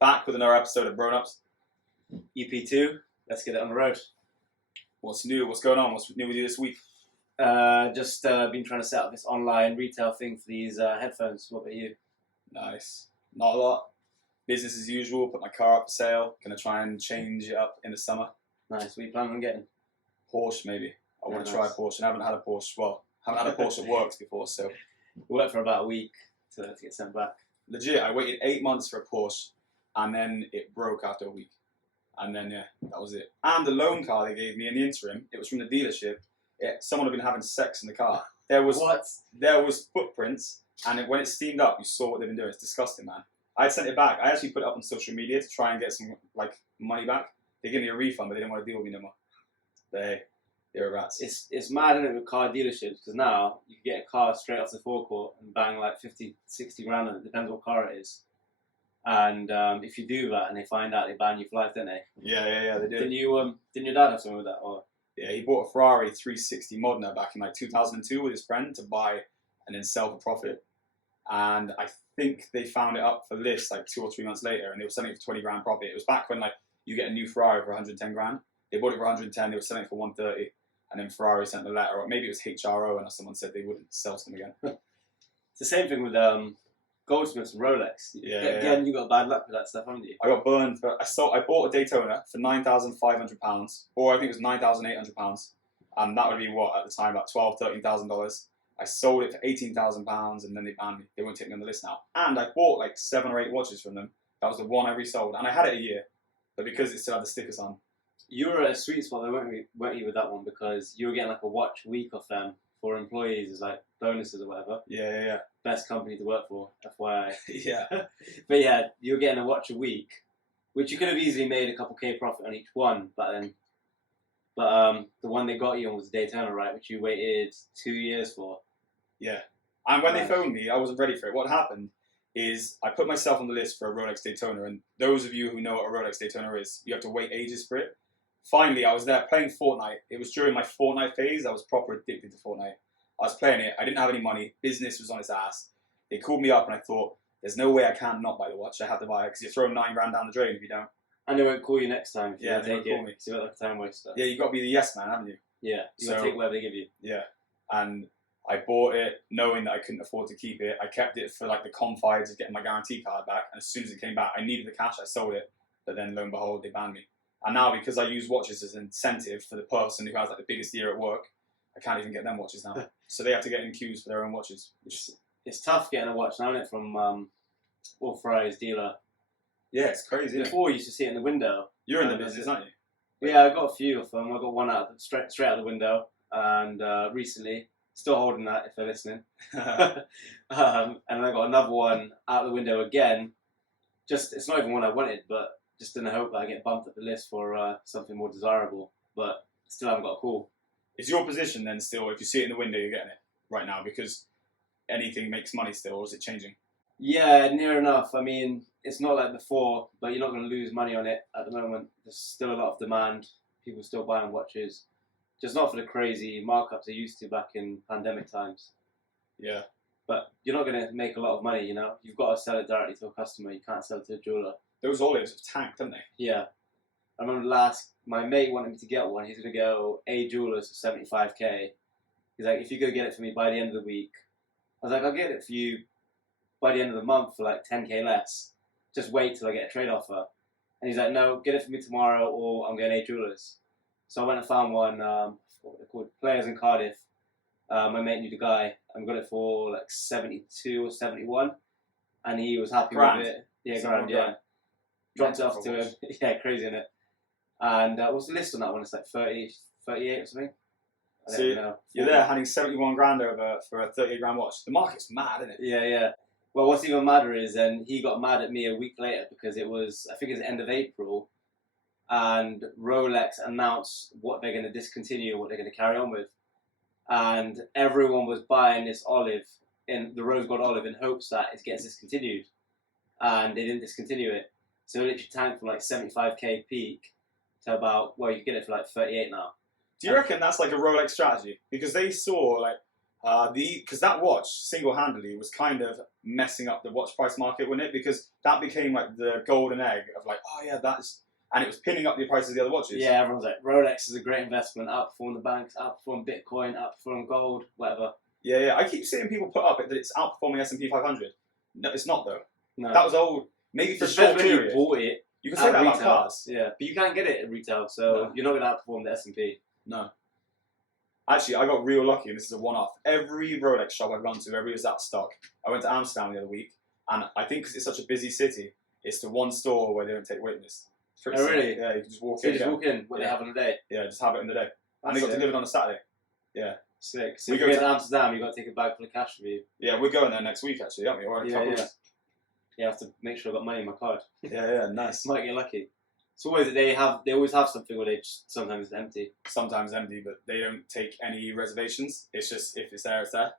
Back with another episode of BroNups. EP2. Let's get it on the road. What's new? What's going on? What's new with you this week? Just been trying to set up this online retail thing for these headphones. What about you? Nice. Not a lot. Business as usual. Put my car up for sale. Gonna try and change it up in the summer. Nice. What are you planning on getting? Porsche maybe. I want to Nice. try a Porsche. I haven't had a Porsche. Well, haven't had a Porsche that works before. So We worked for about a week to get sent back. legit, I waited 8 months for a Porsche, and then it broke after a week. And then yeah, that was it. And the loan car they gave me in the interim, it was from the dealership. Someone had been having sex in the car. There was footprints, and when it steamed up, you saw what they've been doing. It's disgusting, man. I sent it back. I actually put it up on social media to try and get some money back. They gave me a refund, but they didn't want to deal with me no more. But hey, they're rats. It's mad, isn't it, with car dealerships? Because now you can get a car straight off the forecourt and bang like 50, 60 grand on it. Depends what car it is. And if you do that and they find out, they ban you for life, don't they? Yeah, they do. Didn't your dad have something with that? Or? Yeah, he bought a Ferrari 360 Modena back in 2002 with his friend to buy and then sell for profit. And I think they found it up for list 2 or 3 months later, and they were selling it for 20 grand profit. It was back when you get a new Ferrari for 110 grand. They bought it for 110. They were selling it for 130, and then Ferrari sent the letter, or maybe it was HRO, and someone said they wouldn't sell to them again. It's the same thing with Goldsmiths and Rolex. Yeah. You got bad luck with that stuff, haven't you? I got burned. I bought a Daytona for £9,500, or I think it was £9,800, and that would be what at the time about $12,000–13,000. I sold it for £18,000, and then they banned me. They won't take me on the list now. And I bought 7 or 8 watches from them. That was the one I resold, and I had it a year, but because it still had the stickers on. You were at a sweet spot, though, weren't you, with that one? Because you were getting a watch week off them for employees as bonuses or whatever. Yeah. Best company to work for, FYI. Yeah. But yeah, you were getting a watch a week, which you could have easily made a couple K profit on each one back then. But the one they got you on was Daytona, right? Which you waited 2 years for. Yeah. And when they phoned me, I wasn't ready for it. What happened is I put myself on the list for a Rolex Daytona, and those of you who know what a Rolex Daytona is, you have to wait ages for it. Finally, I was there playing Fortnite. It was during my Fortnite phase. I was proper addicted to Fortnite. I was playing it. I didn't have any money. Business was on its ass. They called me up, and I thought, there's no way I can't not buy the watch. I have to buy it because you're throwing $9 grand down the drain if you don't. And they won't call you next time if you don't take they won't call it. me. So you're like a time waster. Yeah, you've got to be the yes man, haven't you? Yeah, you got to take whatever they give you. Yeah. And I bought it knowing that I couldn't afford to keep it. I kept it for the confides of getting my guarantee card back. And as soon as it came back, I needed the cash. I sold it. But then lo and behold, they banned me. And now because I use watches as an incentive for the person who has the biggest year at work, I can't even get them watches now. So they have to get in queues for their own watches. It's tough getting a watch now, isn't it, from authorised dealer. Yeah, it's crazy. Before you used to see it in the window. You're in the business, aren't you? Yeah, I got a few of them. I got one straight out the window, and recently, still holding that if they're listening. And I got another one out the window again. It's not even one I wanted, but just in the hope that I get bumped up the list for something more desirable. But still haven't got a call. Is your position then still, if you see it in the window, you're getting it right now because anything makes money still, or is it changing? Yeah, near enough. I mean, it's not like before, but you're not going to lose money on it at the moment. There's still a lot of demand. People still buying watches. Just not for the crazy markups they used to back in pandemic times. Yeah. But you're not going to make a lot of money, You've got to sell it directly to a customer. You can't sell it to a jeweler. Those olives have tanked, haven't they? Yeah. I remember my mate wanted me to get one. He's going to go A Jewelers for 75k. He's like, if you go get it for me by the end of the week. I was like, I'll get it for you by the end of the month for 10k less. Just wait till I get a trade offer. And he's like, no, get it for me tomorrow or I'm going A Jewelers. So I went and found one, what they're called, Players in Cardiff. My mate knew the guy and got it for 72 or 71. And he was happy with it. Yeah, grand, yeah. Dropped it off to him. Yeah, crazy, isn't it? And what's the list on that one? It's 30, 38 or something. So you're there handing 71 grand over for a 38 grand watch. The market's mad, isn't it? Yeah. Well, what's even madder is then he got mad at me a week later because it was, I think it's the end of April, and Rolex announced what they're going to discontinue, what they're going to carry on with. And everyone was buying this olive, in the rose gold olive, in hopes that it gets discontinued. And they didn't discontinue it. So it literally tanked from 75k peak to about, well, you can get it for 38 now. Do you reckon that's a Rolex strategy? Because they saw Because that watch single-handedly was kind of messing up the watch price market, wasn't it? Because that became like the golden egg of like, oh yeah, that's, and it was pinning up the prices of the other watches. Yeah, everyone's like, Rolex is a great investment, outperform the banks, outperform Bitcoin, outperform gold, whatever. Yeah. I keep seeing people put up that it's outperforming S&P 500. No, it's not though. No. That was old. Maybe for a It's short when you period. bought it. You can say that about retail. cars. Yeah, but you can't get it at retail, so No. you're not going to outperform the S&P. No. Actually, I got real lucky, and this is a one-off. Every Rolex shop I've gone to, every is out of stock. I went to Amsterdam the other week, and I think because it's such a busy city, it's the one store where they don't take witness. It's pretty sick. Really? Yeah, you can just walk So in. you just walk in, what they have on the day. Yeah, just have it in the day. And they got Sick. delivered on a Saturday. Yeah. Sick. So We if you go go to- to Amsterdam, you got to take a bag full of cash with you. Yeah, we're going there next week, actually, aren't we? Or in a couple Yeah. of weeks. You have to make sure I've got money in my card. Yeah, nice. Might get lucky. It's always that they always have something where they just sometimes it's empty. Sometimes empty, but they don't take any reservations. It's just, if it's there, it's there.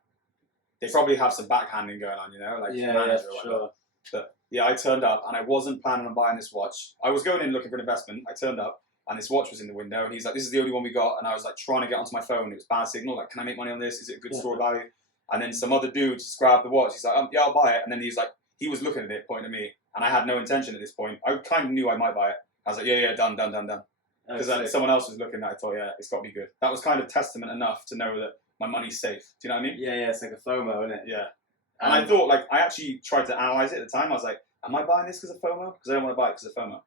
They probably have some backhanding going on, you know, like Yeah, manager for or whatever. sure. But yeah, I turned up and I wasn't planning on buying this watch. I was going in looking for an investment. I turned up and this watch was in the window and he's like, this is the only one we got. And I was like trying to get onto my phone. It was bad signal. Like, can I make money on this? Is it a good store value? And then some other dude just grabbed the watch. He's like, yeah, I'll buy it. And then he's like, he was looking at it, pointing at me. And I had no intention at this point. I kind of knew I might buy it. I was like, yeah, done. Because someone else was looking at it. I thought, yeah, it's got to be good. That was kind of testament enough to know that my money's safe. Do you know what I mean? Yeah, it's like a FOMO, isn't it? Yeah. And I thought, like, I actually tried to analyze it at the time. I was like, am I buying this because of FOMO? Because I don't want to buy it because of FOMO.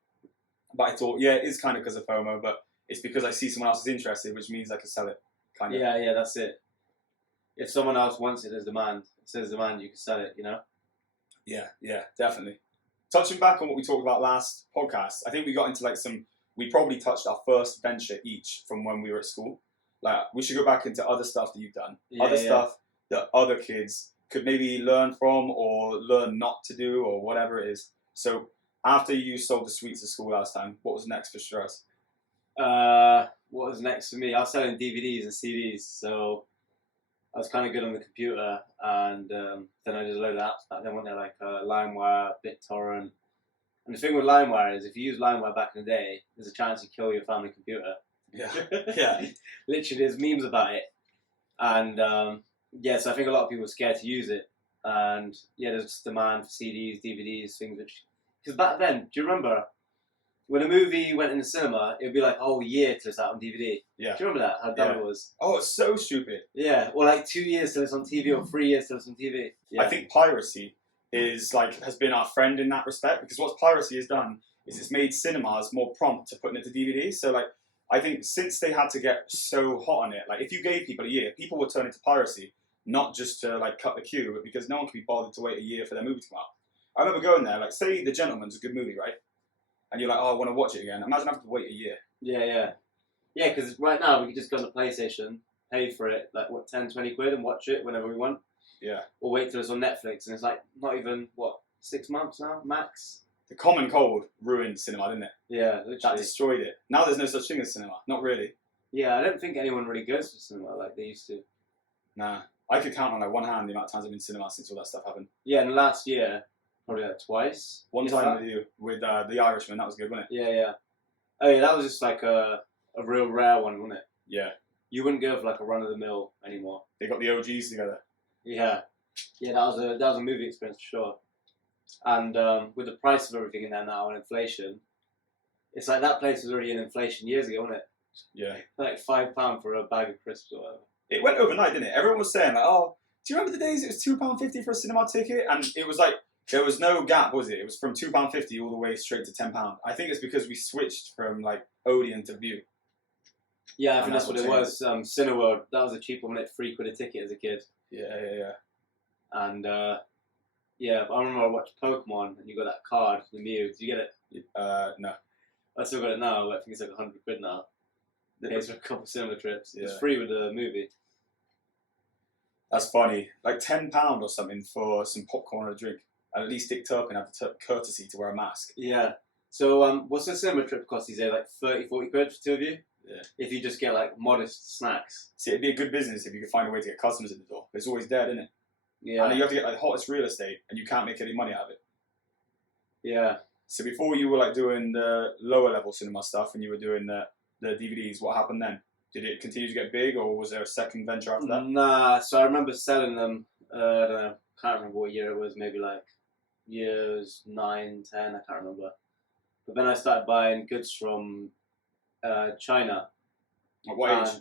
But I thought, yeah, it is kind of because of FOMO, but it's because I see someone else is interested, which means I can sell it. Kind of. Yeah, that's it. If someone else wants it, there's demand. If there's demand, you can sell it, you know? Yeah, definitely. Touching back on what we talked about last podcast, I think we got into like we probably touched our first venture each from when we were at school. Like, we should go back into other stuff that you've done. Stuff that other kids could maybe learn from or learn not to do or whatever it is. So after you sold the sweets at school last time, what was next for Shiz? What was next for me? I was selling DVDs and CDs, so I was kind of good on the computer, and then I did a load of apps back then, weren't there, like LimeWire, BitTorrent. And the thing with LimeWire is if you use LimeWire back in the day, there's a chance you kill your family computer. Yeah. Literally, there's memes about it. And so I think a lot of people are scared to use it. And yeah, there's just demand for CDs, DVDs, things which... Because back then, do you remember, when a movie went in the cinema, it would be like a whole year till it's out on DVD. Yeah. Do you remember that? How dumb it was? Oh, it's so stupid. Yeah, or like 2 years till it's on TV, or 3 years till it's on TV. Yeah. I think piracy has been our friend in that respect, because what piracy has done is it's made cinemas more prompt to putting it to DVD. So like, I think since they had to get so hot on it, like if you gave people a year, people would turn into piracy, not just to like cut the queue, but because no one can be bothered to wait a year for their movie to come out. I remember going there, like say The Gentleman's a good movie, right? And you're like, oh, I want to watch it again. Imagine having to wait a year. Yeah, because right now we can just go on the PlayStation, pay for it, like what, 10, 20 quid and watch it whenever we want. Yeah. Or wait till it's on Netflix, and it's like not even, 6 months now, max? The common cold ruined cinema, didn't it? Yeah, That literally. destroyed it. Now there's no such thing as cinema. Not really. Yeah, I don't think anyone really goes to cinema like they used to. Nah. I could count on like one hand the amount of times I've been to cinema since all that stuff happened. Yeah, and last year, probably like twice. One If time that. with you, with The Irishman, that was good, wasn't it? Yeah. Oh yeah, that was just like a real rare one, wasn't it? Yeah. You wouldn't go for like a run-of-the-mill anymore. They got the OGs together. Yeah, that was a movie experience for sure. And with the price of everything in there now and inflation, it's like that place was already in inflation years ago, wasn't it? Yeah. Like £5 for a bag of crisps or whatever. It went overnight, didn't it? Everyone was saying like, oh, do you remember the days it was £2.50 for a cinema ticket? And it was like, there was no gap, was it? It was from £2.50 all the way straight to £10. I think it's because we switched from like Odeon to View. Yeah, I And think that's what it was. Cineworld, that was a cheaper one, £3 a ticket as a kid. Yeah. And yeah, I remember I watched Pokemon and you got that card, the Mew. Did you get it? No. I still got it now, but I think it's like £100 now. It pays for a couple of cinema trips. Yeah. It's free with the movie. That's funny. Like £10 or something for some popcorn or a drink. And at least Dick Turpin had the courtesy to wear a mask. Yeah. So what's the cinema trip cost these days? Like 30, 40 quid for two of you? Yeah. If you just get like modest snacks. See, it'd be a good business if you could find a way to get customers in the door. It's always dead, isn't it? Yeah. And you have to get like the hottest real estate and you can't make any money out of it. Yeah. So before you were like doing the lower level cinema stuff and you were doing the DVDs, what happened then? Did it continue to get big, or was there a second venture after that? Nah, so I remember selling them, I don't know, can't remember what year it was, maybe like years 9, 10, I can't remember. But then I started buying goods from China. At what age?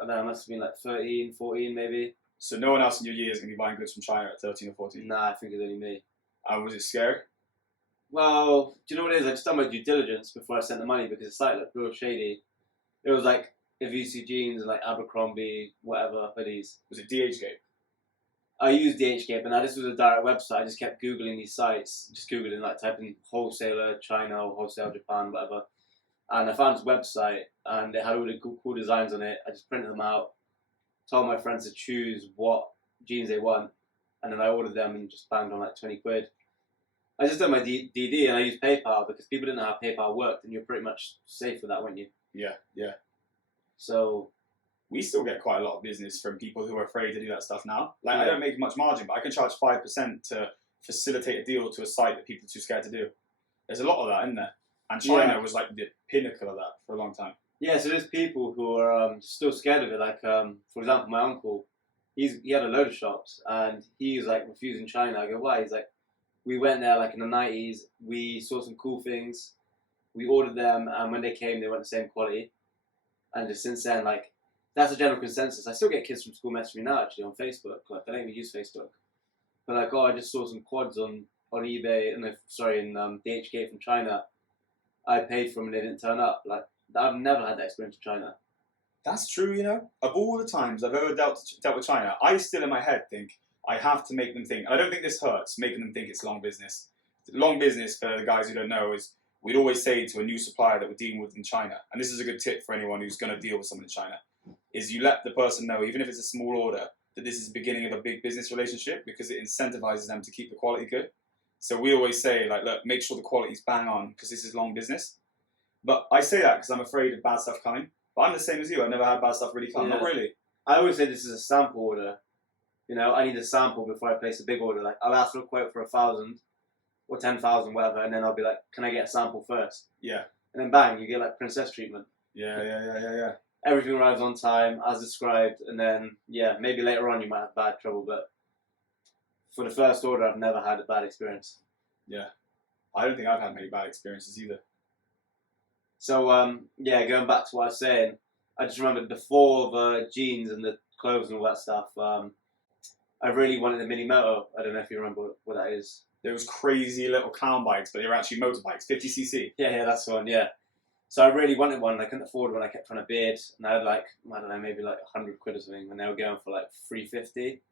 I don't know, I must have been like 13, 14 maybe. So no one else in your year is going to be buying goods from China at 13 or 14? Nah, I think it's only me. Was it scary? Well, do you know what it is? I just done my due diligence before I sent the money because the site looked real shady. It was like if you see jeans like Abercrombie, whatever, hoodies. Was it DHgate? I used DHgate, but now this was a direct website. I just kept Googling these sites, just Googling, like typing wholesaler China or wholesale Japan, whatever. And I found this website and it had all the cool designs on it. I just printed them out, told my friends to choose what jeans they want, and then I ordered them and just banged on like 20 quid. I just done my DD and I used PayPal because people didn't know how PayPal worked, and you're pretty much safe with that, weren't you? Yeah, yeah. So we still get quite a lot of business from people who are afraid to do that stuff now. Like, yeah. I don't make much margin, but I can charge 5% to facilitate a deal to a site that people are too scared to do. There's a lot of that in there. And China was like the pinnacle of that for a long time. Yeah, so there's people who are still scared of it. Like, for example, my uncle, he had a load of shops, and he was like refusing China. I go, why? He's like, we went there like in the 90s, we saw some cool things, we ordered them, and when they came, they weren't the same quality. And just since then, like, that's a general consensus. I still get kids from school messaging me now, actually, on Facebook. Like, I don't even use Facebook. But like, oh, I just saw some quads on eBay, in DHgate from China. I paid for them and they didn't turn up. Like, I've never had that experience in China. That's true, you know. Of all the times I've ever dealt with China, I still in my head think I have to make them think, and I don't think this hurts, making them think it's long business. Long business, for the guys who don't know, is we'd always say to a new supplier that we're dealing with in China, and this is a good tip for anyone who's going to deal with someone in China, is you let the person know, even if it's a small order, that this is the beginning of a big business relationship, because it incentivizes them to keep the quality good. So we always say, like, look, make sure the quality's bang on, because this is long business. But I say that because I'm afraid of bad stuff coming. But I'm the same as you. I've never had bad stuff really come. Yeah. Not really. I always say this is a sample order. You know, I need a sample before I place a big order. Like, I'll ask for a quote for 1,000 or 10,000, whatever, and then I'll be like, can I get a sample first? Yeah. And then bang, you get like princess treatment. Yeah. Everything arrives on time, as described, and then, yeah, maybe later on you might have bad trouble, but for the first order, I've never had a bad experience. Yeah. I don't think I've had many bad experiences either. So, yeah, going back to what I was saying, I just remembered before the jeans and the clothes and all that stuff, I really wanted a mini moto. I don't know if you remember what that is. Those crazy little clown bikes, but they were actually motorbikes, 50cc. Yeah, that's the one, yeah. So I really wanted one, and I couldn't afford one. I kept trying to bid, and I had like, I don't know, maybe like 100 quid or something, and they were going for like 350.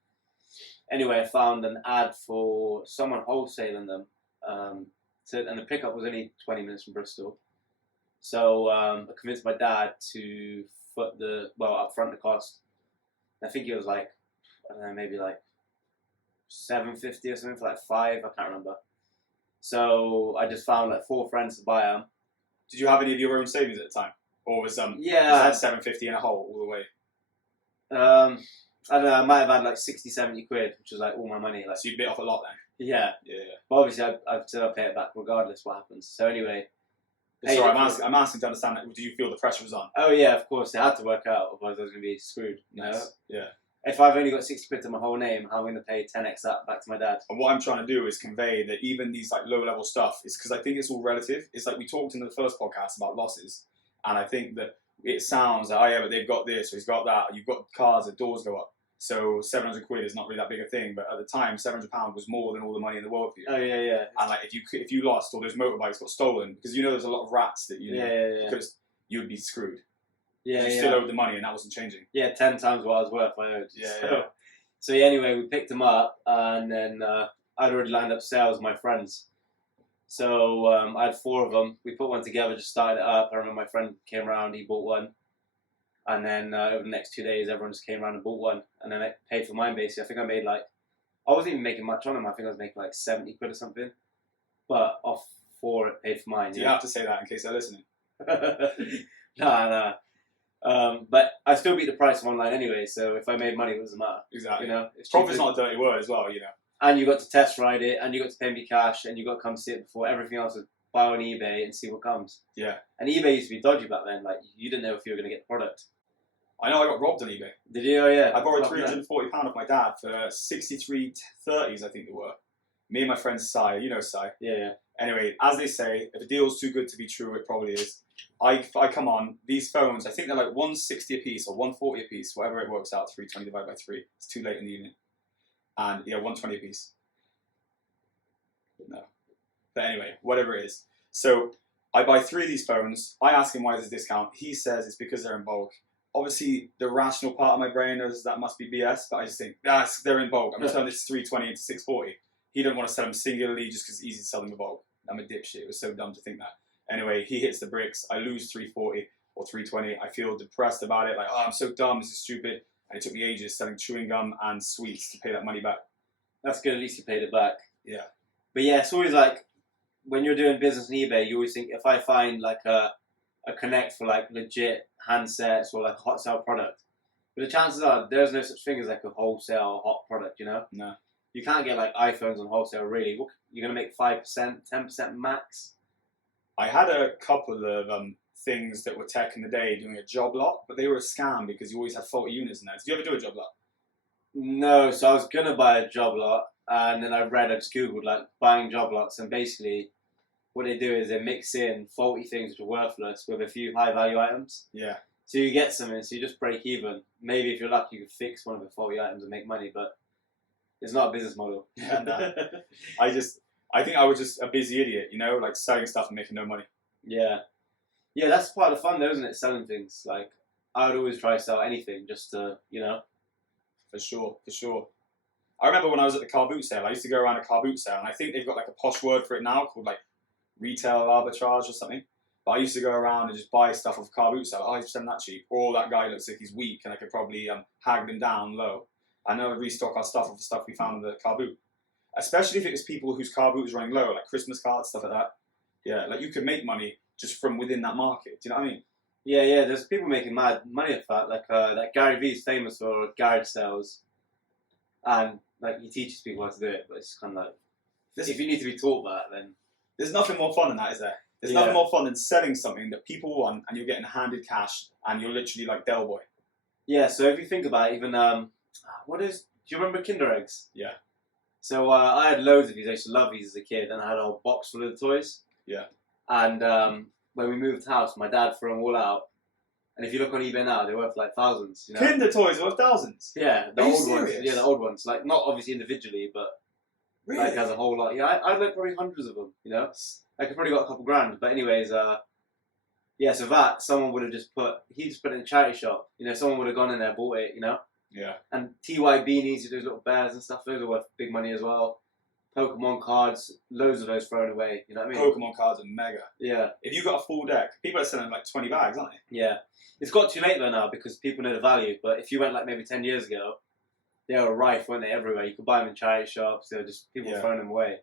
Anyway, I found an ad for someone wholesaling them, and the pickup was only 20 minutes from Bristol. So I convinced my dad to foot upfront the cost. I think it was like, I don't know, maybe like 750 or something for like 5, I can't remember. So I just found like 4 friends to buy them. Did you have any of your own savings at the time? Or was yeah, was that 750 in a hole all the way? I don't know, I might have had like 60, 70 quid, which was like all my money. Like, so you bit off a lot then? Yeah. But obviously I've still pay it back regardless what happens. So anyway. Sorry, I'm asking to understand that. Do you feel the pressure was on? Oh yeah, of course. It had to work out, otherwise I was going to be screwed. Nice. You know? Yeah. If I've only got 60 quid to my whole name, how am I going to pay 10x that back to my dad? And what I'm trying to do is convey that even these like low level stuff is because I think it's all relative. It's like we talked in the first podcast about losses, and I think that it sounds like, oh yeah, but they've got this or he's got that. You've got cars, the doors go up. So 700 quid is not really that big a thing, but at the time, £700 was more than all the money in the world for you. Oh yeah. And like if you lost or those motorbikes got stolen, because you know there's a lot of rats that because you would be screwed. Yeah, you still owed the money and that wasn't changing. Yeah, 10 times what I was worth I owed. Yeah. So anyway, we picked them up, and then I'd already lined up sales with my friends. So I had 4 of them. We put one together, just started it up. I remember my friend came around, he bought one. And then over the next 2 days, everyone just came around and bought one. And then I paid for mine, basically. I think I made like, I wasn't even making much on them. I think I was making like 70 quid or something. But off 4, it paid for mine. Do you have to say that in case they're listening? Nah. But I still beat the price of online anyway, so if I made money, it doesn't matter. Exactly. You know, profit's not a dirty word as well, you know. And you got to test ride it, and you got to pay me cash, and you got to come see it before everything else was buy on eBay and see what comes. Yeah. And eBay used to be dodgy back then. Like, you didn't know if you were going to get the product. I know I got robbed on eBay. Did you? Oh yeah. I borrowed Oh, yeah. £340 off my dad for 63.30s, I think they were. Me and my friend Sai, you know Sai. Yeah. Anyway, as they say, if a deal's too good to be true, it probably is. I come on, these phones, I think they're like 160 a piece or 140 a piece, whatever it works out, 320 divided by 3. It's too late in the evening. And yeah, 120 a piece. No. But anyway, whatever it is. So I buy 3 of these phones. I ask him why there's a discount. He says it's because they're in bulk. Obviously, the rational part of my brain knows that must be BS, but I just think, they're in bulk. I'm going to turn this 320 into 640. He didn't want to sell them singularly just because it's easy to sell them in bulk. I'm a dipshit. It was so dumb to think that. Anyway, he hits the bricks. I lose 340 or 320. I feel depressed about it. Like, oh, I'm so dumb. This is stupid. And it took me ages selling chewing gum and sweets to pay that money back. That's good. At least you paid it back. Yeah. But yeah, it's always like when you're doing business on eBay, you always think if I find like a connect for like legit handsets or like a hot sale product, but the chances are there's no such thing as like a wholesale hot product. You know. No. You can't get like iPhones on wholesale, really. You're going to make 5%, 10% max. I had a couple of things that were tech in the day doing a job lot, but they were a scam because you always had faulty units in there. Did you ever do a job lot? No, so I was going to buy a job lot, and then I just Googled like buying job lots, and basically what they do is they mix in faulty things which are worthless with a few high value items. Yeah. So you get something, so you just break even. Maybe if you're lucky, you can fix one of the faulty items and make money, but it's not a business model. Yeah, no. I think I was just a busy idiot, you know, like selling stuff and making no money. Yeah. Yeah, that's part of the fun though, isn't it? Selling things. Like, I would always try to sell anything just to, you know. For sure, for sure. I remember when I was at the car boot sale, I used to go around a car boot sale, and I think they've got like a posh word for it now called like retail arbitrage or something. But I used to go around and just buy stuff off car boot sale. Oh, he's selling that cheap. Or that guy looks like he's weak and I could probably haggle him down low. I know restock our stuff of the stuff we found in the car boot. Especially if it was people whose car boot was running low, like Christmas cards, stuff like that. Yeah, like you could make money just from within that market. Do you know what I mean? Yeah, there's people making mad money off that. Like that Gary Vee's famous for garage sales. And like he teaches people how to do it, but it's kind of like, if you need to be taught that, then... There's nothing more fun than that, is there? There's nothing more fun than selling something that people want and you're getting handed cash and you're literally like Del Boy. Yeah, so if you think about it, even, do you remember Kinder Eggs? Yeah. So I had loads of these. I used to love these as a kid, and I had a whole box full of the toys. Yeah. And when we moved house, my dad threw them all out. And if you look on eBay now, they're worth like thousands. You know? Kinder toys worth thousands? Yeah, the Are you old ones. serious? Yeah, the old ones. Like, not obviously individually, but Really? like as a whole lot. Yeah, I had like probably hundreds of them, you know? Like, I probably got a couple grand. But anyways, yeah, so that, someone would have he just put it in a charity shop. You know, someone would have gone in there, bought it, you know? Yeah. And TY beanies, those little bears and stuff, those are worth big money as well. Pokemon cards, loads of those thrown away, you know what I mean? Pokemon cards are mega. Yeah. If you got a full deck, people are selling like 20 bags, aren't they? Yeah. It's got too late though now because people know the value. But if you went like maybe 10 years ago, they were rife, weren't they, everywhere? You could buy them in charity shops, they were just people throwing them away.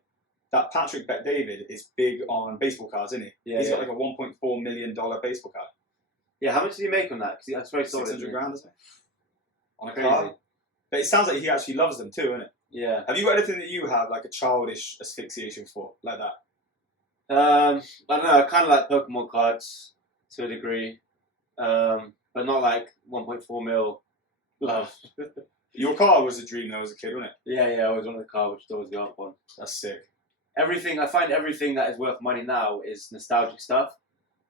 That Patrick Bet-David is big on baseball cards, isn't he? Yeah, He's got like a $1.4 million baseball card. Yeah, how much did he make on that? Because that's very solid. 600 grand, isn't it? On a Crazy. card. But it sounds like he actually loves them too, isn't it? Yeah. Have you got anything that you have like a childish asphyxiation for, like that? I don't know, I kind of like Pokemon cards to a degree. But not like 1.4 mil love. Your car was a dream though as a kid, wasn't it? Yeah, I always wanted a car which would always go up on. That's sick. I find everything that is worth money now is nostalgic stuff.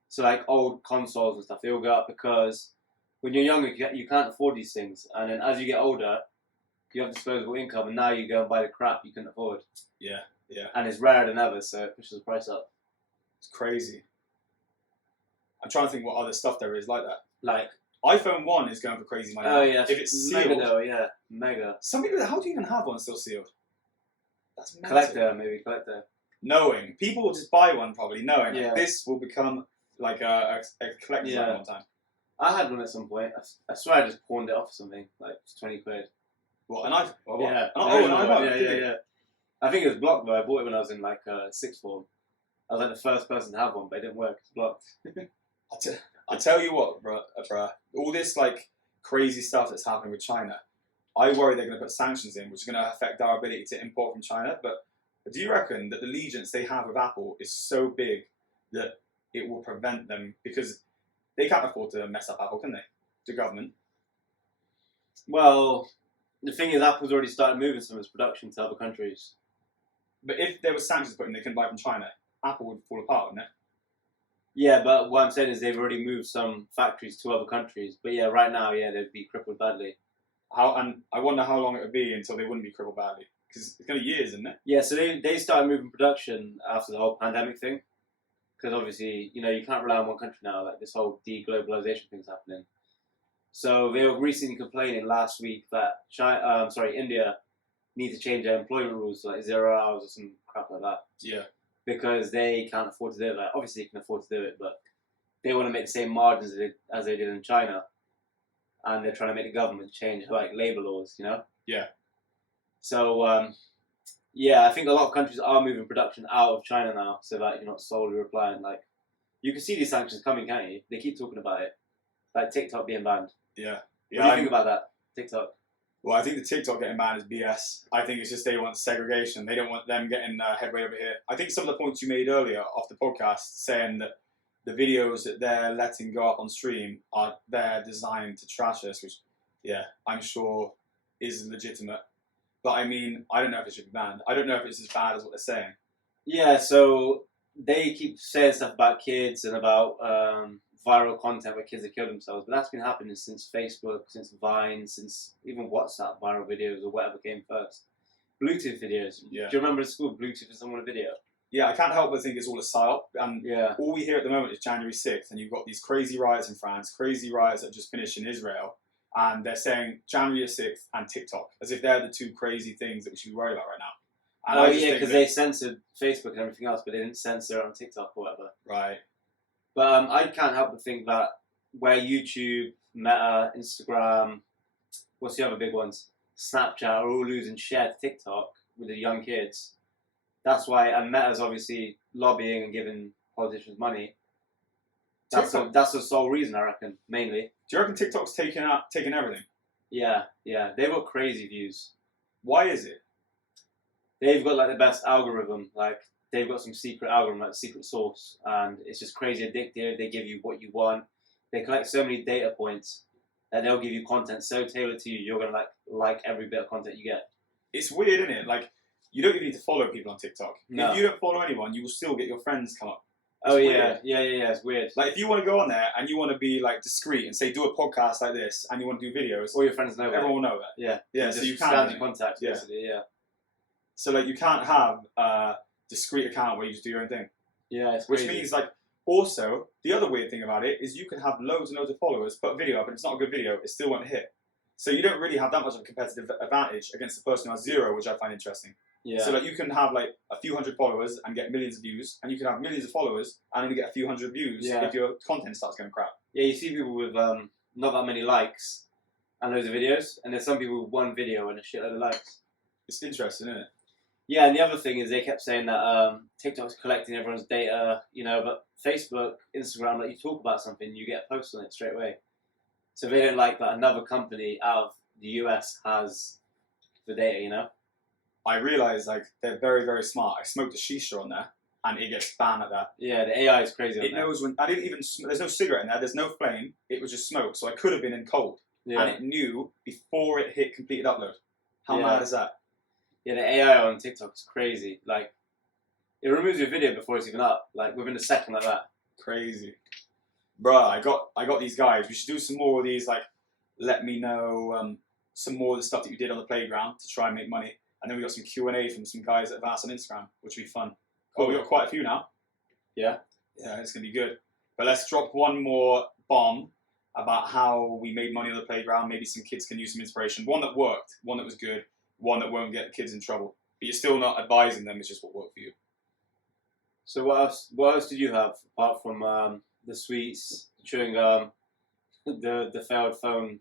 So like old consoles and stuff, they all go up because when you're younger, you can't afford these things. And then as you get older, you have disposable income, and now you go and buy the crap you couldn't afford. Yeah. And it's rarer than ever, so it pushes the price up. It's crazy. I'm trying to think what other stuff there is like that. Like iPhone 1 is going for crazy money. Oh yeah, if it's sealed. mega though, yeah, mega. Some people, how do you even have one still sealed? That's mental. Collector. Knowing people will just buy one probably, knowing Yeah. like, this will become like a collector's item one time. I had one at some point. I swear I just pawned it off or something, like 20 quid. What, an iPhone? What? Yeah. Oh, an iPhone. Yeah. I think it was blocked though. I bought it when I was in like sixth form. I was like the first person to have one, but it didn't work. It's blocked. I tell you what, bruh, all this like crazy stuff that's happening with China, I worry they're going to put sanctions in, which are going to affect our ability to import from China. But do you reckon that the allegiance they have with Apple is so big that it will prevent them, because they can't afford to mess up Apple, can they? The government. Well, the thing is, Apple's already started moving some of its production to other countries. But if there were sanctions put in, they couldn't buy from China. Apple would fall apart, wouldn't it? Yeah, but what I'm saying is they've already moved some factories to other countries. But yeah, right now, yeah, they'd be crippled badly. And I wonder how long it would be until they wouldn't be crippled badly. Because it's going to be years, isn't it? Yeah, so they started moving production after the whole pandemic thing. Because obviously, you can't rely on one country now. Like this whole deglobalization thing's happening. So they were recently complaining last week that India need to change their employment rules to like 0 hours or some crap like that. Yeah. Because they can't afford to do it. Like obviously they can afford to do it, but they want to make the same margins as they did in China, and they're trying to make the government change like labor laws. Yeah. So yeah, I think a lot of countries are moving production out of China now, so that you're not solely relying. Like you can see these sanctions coming, can't you? They keep talking about it, like TikTok being banned. Yeah. What do you think about that, TikTok? Well, I think the TikTok getting banned is BS. I think it's just they want segregation. They don't want them getting headway over here. I think some of the points you made earlier off the podcast, saying that the videos that they're letting go up on stream they're designed to trash us, which, yeah, I'm sure is legitimate. But I mean, I don't know if it should be banned. I don't know if it's as bad as what they're saying. Yeah, so they keep saying stuff about kids and about viral content where kids have killed themselves, but that's been happening since Facebook, since Vine, since even WhatsApp viral videos or whatever came first. Bluetooth videos. Yeah. Do you remember in school Bluetooth is someone a video? Yeah, I can't help but think it's all a psyop. And Yeah. all we hear at the moment is January 6th, and you've got these crazy riots in France, crazy riots that just finished in Israel, and they're saying January 6th and TikTok, as if they're the two crazy things that we should be worried about right now. And Oh I just yeah, think because that- they censored Facebook and everything else, but they didn't censor it on TikTok or whatever. Right. But I can't help but think that where YouTube, Meta, Instagram, what's the other big ones? Snapchat are all losing share to TikTok with the young kids. That's why, and Meta's obviously lobbying and giving politicians money. That's the sole reason, I reckon, mainly. Do you reckon TikTok's taking everything? Yeah, they've got crazy views. Why is it? They've got like the best algorithm. Like they've got some secret algorithm, like secret source, and it's just crazy addictive. They give you what you want. They collect so many data points that they'll give you content so tailored to you. You're gonna like every bit of content you get. It's weird, isn't it? Like, you don't even need to follow people on TikTok. No. If you don't follow anyone, you will still get your friends come up. Oh It's yeah, weird. yeah. It's weird. Like, if you want to go on there and you want to be like discreet and say do a podcast like this and you want to do videos, All your friends know. everyone will know that. Yeah. Yeah, so you can't. stand in contact. Yeah. Basically, yeah. So like, you can't have a discreet account where you just do your own thing. Yeah, it's Which crazy. means like, also the other weird thing about it is you can have loads and loads of followers, put a video up, and it's not a good video, it still won't hit. So you don't really have that much of a competitive advantage against the person who has 0, which I find interesting. Yeah. So like, you can have like a few hundred followers and get millions of views, and you can have millions of followers and only get a few hundred views if your content starts going crap. Yeah, you see people with not that many likes and loads of videos, and there's some people with one video and a shitload of likes. It's interesting, isn't it? Yeah, and the other thing is they kept saying that TikTok's collecting everyone's data, but Facebook, Instagram, like you talk about something, you get a post on it straight away. So they don't like that another company out of the US has the data, I realise like they're very, very smart. I smoked a shisha on there, and it gets banned at that. Yeah, the AI is crazy on It there. knows when I didn't even. There's no cigarette in there. There's no flame. It was just smoke. So I could have been in cold, Yeah. and it knew before it hit completed upload. How Yeah. mad is that? Yeah, the AI on TikTok is crazy. Like, it removes your video before it's even up, like within a second like that. Crazy, bruh. I got these guys. We should do some more of these. Like, let me know some more of the stuff that you did on the playground to try and make money. And then we got some Q&A from some guys that have asked on Instagram, which would be fun. Oh, we got quite a few now. Yeah. Yeah, it's gonna be good. But let's drop one more bomb about how we made money on the playground. Maybe some kids can use some inspiration. One that worked, one that was good, one that won't get kids in trouble. But you're still not advising them. It's just what worked for you. So what else did you have apart from the sweets, chewing gum, the failed phone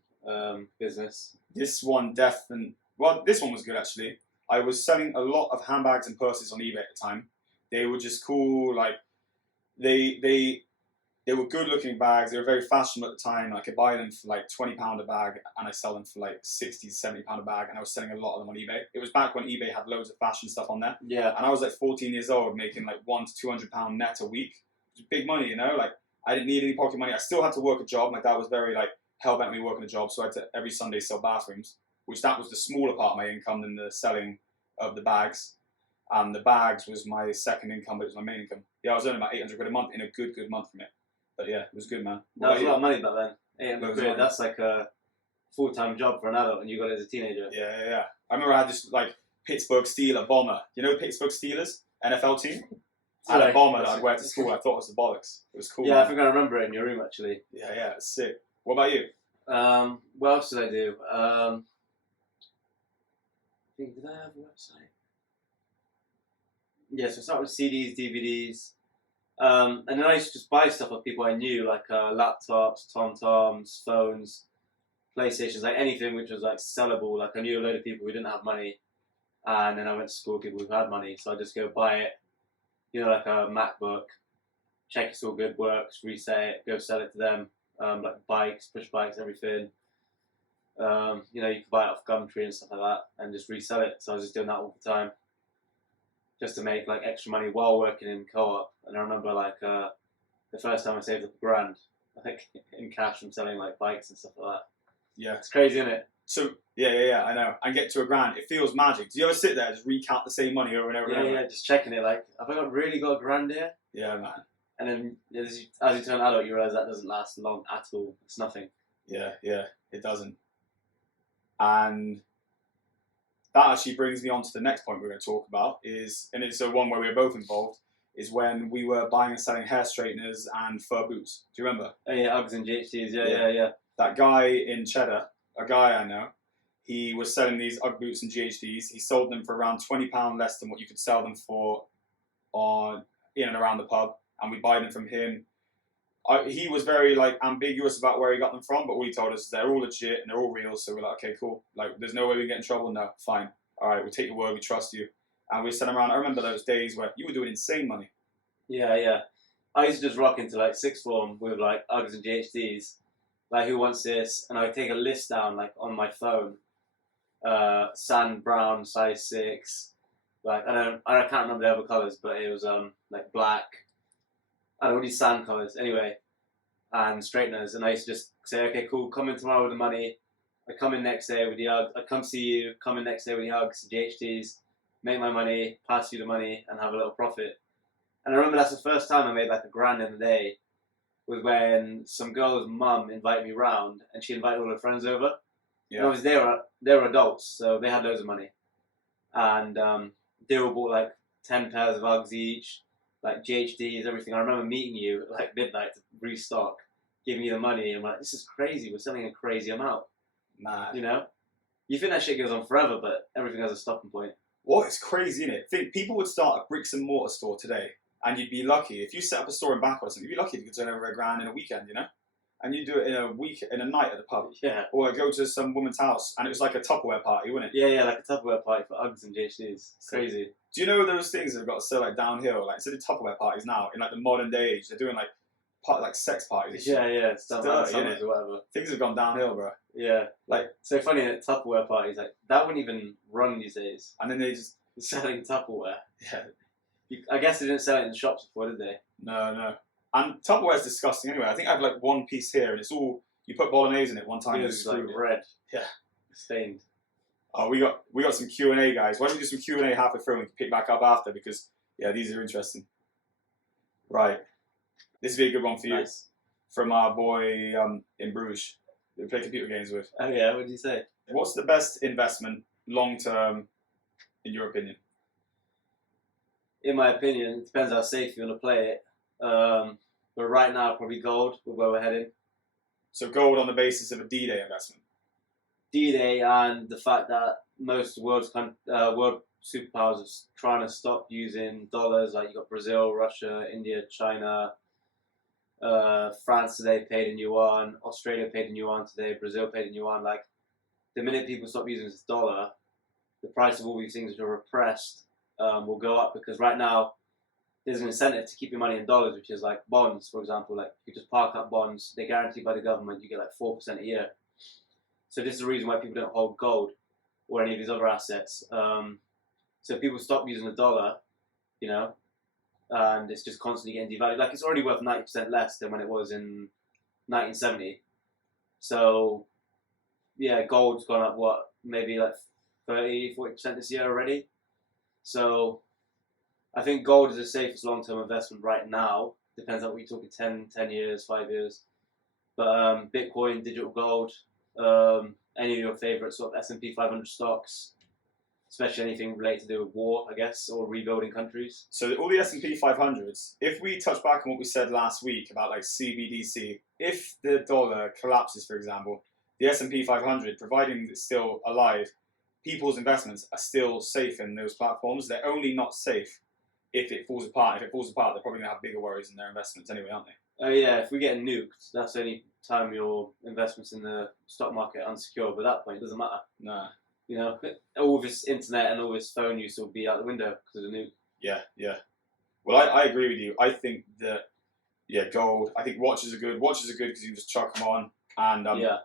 business? This one this one was good actually. I was selling a lot of handbags and purses on eBay at the time. They were just cool, like they were good looking bags. They were very fashionable at the time. I could buy them for like £20 a bag, and I sell them for like £60 to £70 a bag, and I was selling a lot of them on eBay. It was back when eBay had loads of fashion stuff on there. Yeah. And I was like 14 years old, making like £100 to £200 net a week. It was big money, Like, I didn't need any pocket money. I still had to work a job. My dad was very like, hell bent me working a job, so I had to every Sunday sell bathrooms, which that was the smaller part of my income than the selling of the bags. And the bags was my second income, but it was my main income. Yeah, I was earning about 800 quid a month in a good month from it. But yeah, it was good, man. That was a lot of money back then. 800 Loads of quid, money. that's like a full-time job for an adult, and you got it as a teenager. Yeah. I remember I had this like Pittsburgh Steelers bomber. You know Pittsburgh Steelers NFL team. I had a bomber that I'd wear to school. I thought it was the bollocks. It was cool. Yeah, man. I think I remember it in your room actually. Yeah, it's sick. What about you? What else did I do? I think, did I have a website? Yeah, so I started with CDs, DVDs, and then I used to just buy stuff off people I knew, like laptops, TomToms, phones, PlayStations, like anything which was like sellable. Like I knew a load of people who didn't have money, and then I went to school with people who had money, so I just go buy it. You know, like a MacBook, check it's all good, works, reset it, go sell it to them. Like bikes, push bikes, everything. You know, you can buy it off Gumtree and stuff like that, and just resell it. So I was just doing that all the time, just to make like extra money while working in co-op. And I remember like the first time I saved up $1,000, like in cash from selling like bikes and stuff like that. Yeah. It's crazy, isn't it? So yeah, I know. And get to $1,000, it feels magic. Do you ever sit there and just recount the same money over and over and over? Yeah, just checking it. Like, have I really got $1,000 here? Yeah, man. And then as you turn adult, you realise that doesn't last long at all. It's nothing. Yeah, it doesn't. And that actually brings me on to the next point we're going to talk about and it's the one where we were both involved, is when we were buying and selling hair straighteners and fur boots. Do you remember? Oh yeah, Uggs and GHDs, yeah. That guy in Cheddar, a guy I know, he was selling these Ugg boots and GHDs. He sold them for around £20 less than what you could sell them for in and around the pub, and we buy them from him. He was very like ambiguous about where he got them from, but all he told us is they're all legit and they're all real. So we're like, okay, cool. Like, there's no way we get in trouble. No, fine. All right, we'll take your word. We trust you. And we sent them around. I remember those days where you were doing insane money. Yeah. I used to just rock into like sixth form with like Uggs and GHDs. Like, who wants this? And I would take a list down like on my phone. Sand brown, size 6. Like I can't remember the other colours, but it was like black. And all these sand colours, anyway, and straighteners. And I used to just say, okay, cool, come in tomorrow with the money. I come in next day with the Uggs. I come see you, come in next day with the Uggs, GHDs, make my money, pass you the money, and have a little profit. And I remember that's the first time I made like $1,000 in a day, was when some girl's mum invited me round, and she invited all her friends over. Yeah. And obviously they were adults, so they had loads of money. And they all bought like 10 pairs of Uggs each, like GHDs, everything. I remember meeting you at like midnight to restock, giving you the money, and I'm like, this is crazy. We're selling a crazy amount. Mad. You know? You think that shit goes on forever, but everything has a stopping point. Well, it's crazy, isn't it? Think people would start a bricks and mortar store today, and you'd be lucky if you set up a store in Backwell or something. You'd be lucky if you could turn over $1,000 in a weekend, you know. And you do it in a night at the pub. Yeah. Or go to some woman's house, and it was like a Tupperware party, wasn't it? Yeah, like a Tupperware party for Uggs and GHDs. It's crazy. Do you know those things that have got to sell like downhill, like instead of Tupperware parties now, in like the modern day age, they're doing like sex parties. Yeah, stuff like dirty, or whatever. Things have gone downhill, bro. Yeah. Like, so funny that Tupperware parties, like, that wouldn't even run these days. And then they just selling Tupperware. Yeah. I guess they didn't sell it in shops before, did they? No. And Tupperware's disgusting anyway. I think I have like one piece here, and it's all, you put bolognese in it one time. It's like red. Yeah. Stained. Oh, we got some Q&A, guys. Why don't we do some Q&A halfway through and we can pick back up after, because, yeah, these are interesting. Right. This would be a good one for you. Nice. From our boy in Bruges, that we play computer games with. Oh, yeah? What did you say? What's the best investment long-term, in your opinion? In my opinion, it depends how safe you want to play it. But right now, probably gold with where we're heading. So gold on the basis of a D-Day investment? D-Day and the fact that most world superpowers are trying to stop using dollars. Like, you got Brazil, Russia, India, China, France today paid in yuan, Australia paid in yuan today, Brazil paid in yuan. Like, the minute people stop using this dollar, the price of all these things which are repressed will go up, because right now there's an incentive to keep your money in dollars, which is like bonds, for example. Like, you just park up bonds, they're guaranteed by the government, you get like 4% a year. So this is the reason why people don't hold gold or any of these other assets. So people stop using the dollar, you know, and it's just constantly getting devalued. Like, it's already worth 90% less than when it was in 1970. So yeah, gold's gone up maybe like 30-40% this year already. So I think gold is the safest long-term investment right now. Depends on what you're talking, 10 years, 5 years. But Bitcoin, digital gold, any of your favorite sort of S&P 500 stocks, especially anything related to do with war, I guess, or rebuilding countries. So all the S&P 500s, if we touch back on what we said last week about like CBDC, if the dollar collapses, for example, the S&P 500, providing it's still alive, people's investments are still safe in those platforms. They're only not safe if it falls apart. If it falls apart, they're probably going to have bigger worries in their investments anyway, aren't they? Oh yeah, if we get nuked, that's the only time your investments in the stock market are unsecure. But at that point, it doesn't matter. Nah. You know, all of his internet and all his phone use will be out the window because of the nuke. Yeah. Well, I agree with you. I think that, gold. I think watches are good. Watches are good because you can just chuck them on, and Yeah,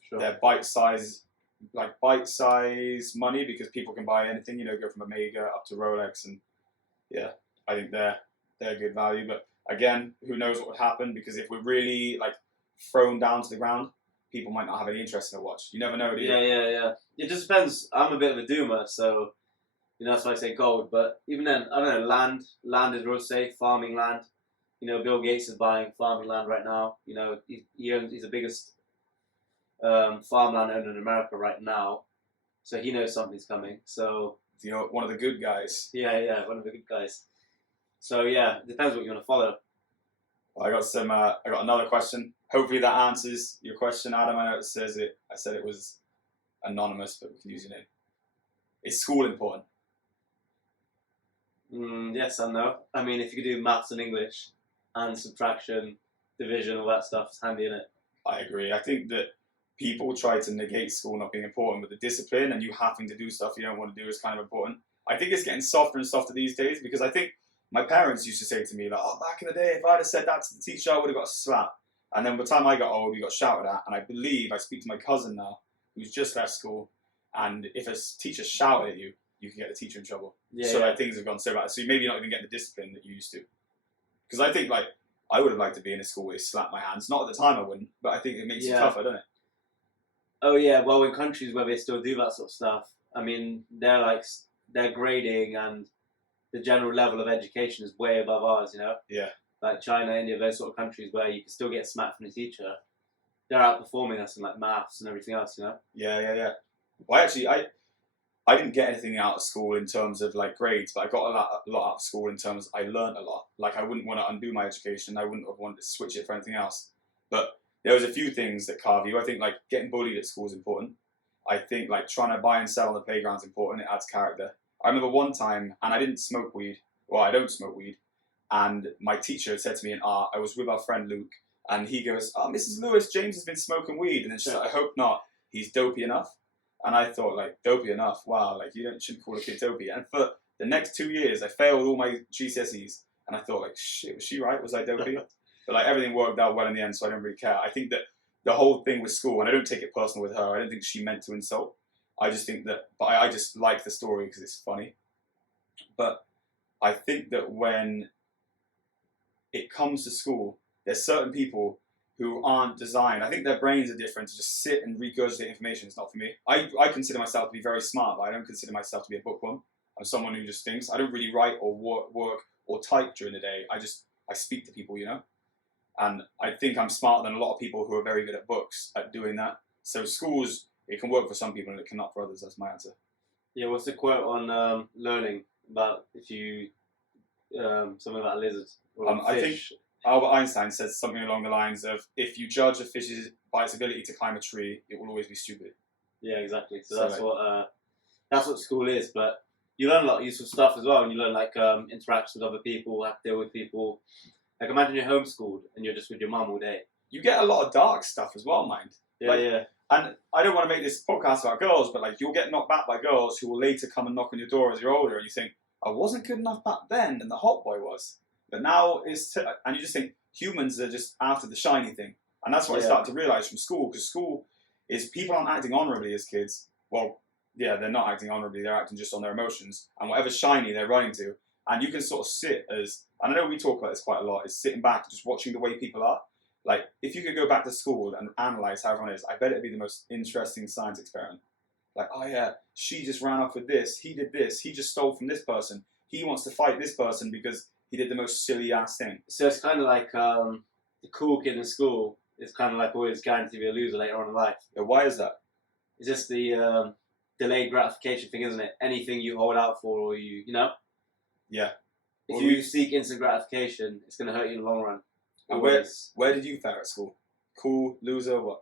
sure. they're bite-size money because people can buy anything. You know, go from Omega up to Rolex, and I think they're good value. But again, who knows what would happen? Because if we're really like thrown down to the ground, people might not have any interest in a watch. You never know, do you? Yeah. It just depends. I'm a bit of a doomer, so that's why I say gold. But even then, I don't know. Land is real safe. Farming land. Bill Gates is buying farming land right now. He's the biggest farmland owner in America right now, so he knows something's coming. So one of the good guys. Yeah, one of the good guys. So yeah, it depends what you want to follow. Well, I got another question. Hopefully that answers your question, Adam. I know it says it. I said it was anonymous, but we can use your name. Is school important? Yes and no. I mean, if you could do maths and English and subtraction, division, all that stuff, it's handy, innit? I agree. I think that people try to negate school not being important, but the discipline and you having to do stuff you don't want to do is kind of important. I think it's getting softer and softer these days because I think my parents used to say to me, like, oh, back in the day, if I'd have said that to the teacher, I would have got a slap. And then by the time I got old, we got shouted at. And I believe, I speak to my cousin now, who's just left school, and if a teacher shouted at you, you can get the teacher in trouble. Like things have gone so bad. So you maybe not even get the discipline that you used to. Because I think, like, I would have liked to be in a school where they slap my hands. Not at the time I wouldn't, but I think it makes it tougher, doesn't it? Oh yeah, well in countries where they still do that sort of stuff, I mean, their grading and the general level of education is way above ours, Yeah. Like China, India, those sort of countries where you can still get smacked from the teacher, they're outperforming us in like maths and everything else, Yeah. Well, actually, I didn't get anything out of school in terms of like grades, but I got a lot out of school in terms of I learned a lot. Like I wouldn't want to undo my education. I wouldn't have wanted to switch it for anything else. But there was a few things that carve you. I think like getting bullied at school is important. I think like trying to buy and sell on the playground is important. It adds character. I remember one time, and I didn't smoke weed. Well, I don't smoke weed. And my teacher said to me in art, I was with our friend Luke, and he goes, oh, Mrs. Lewis, James has been smoking weed. And then she's like, I hope not. He's dopey enough. And I thought, like, dopey enough? Wow, like, shouldn't call a kid dopey. And for the next 2 years, I failed all my GCSEs. And I thought, like, shit, was she right? Was I dopey? But, like, everything worked out well in the end, so I don't really care. I think that the whole thing with school, and I don't take it personal with her, I don't think she meant to insult. I just think that, but I just like the story because it's funny. But I think that when it comes to school, there's certain people who aren't designed. I think their brains are different to just sit and regurgitate information. It's not for me. I consider myself to be very smart, but I don't consider myself to be a bookworm. I'm someone who just thinks. I don't really write or work or type during the day. I speak to people, And I think I'm smarter than a lot of people who are very good at books at doing that. So schools, it can work for some people and it cannot for others. That's my answer. Yeah, what's the quote on learning about if you something about lizards or I think fish? Albert Einstein said something along the lines of, if you judge a fish by its ability to climb a tree, it will always be stupid. Yeah, exactly. So that's what school is. But you learn a lot of useful stuff as well, and you learn like interactions with other people, how to deal with people. Like imagine you're homeschooled and you're just with your mum all day. You get a lot of dark stuff as well, mind. Yeah. And I don't want to make this podcast about girls, but like you'll get knocked back by girls who will later come and knock on your door as you're older, and you think, I wasn't good enough back then, and the hot boy was. But now and you just think humans are just after the shiny thing, and that's what I started to realise from school, because school is people aren't acting honourably as kids. Well, yeah, they're not acting honourably; they're acting just on their emotions, and whatever's shiny, they're running to. And you can sort of sit as, and I know we talk about this quite a lot, is sitting back and just watching the way people are. Like, if you could go back to school and analyze how everyone is, I bet it'd be the most interesting science experiment. Like, oh yeah, she just ran off with this, he did this, he just stole from this person, he wants to fight this person because he did the most silly ass thing. So it's kind of like the cool kid in school is kind of like always guaranteed to be a loser later on in life. Yeah, why is that? It's just the delayed gratification thing, isn't it? Anything you hold out for, or you know, Yeah. if Well, you seek instant gratification, it's going to hurt you in the long run. And Always. where did you fare at school? Cool, loser, what?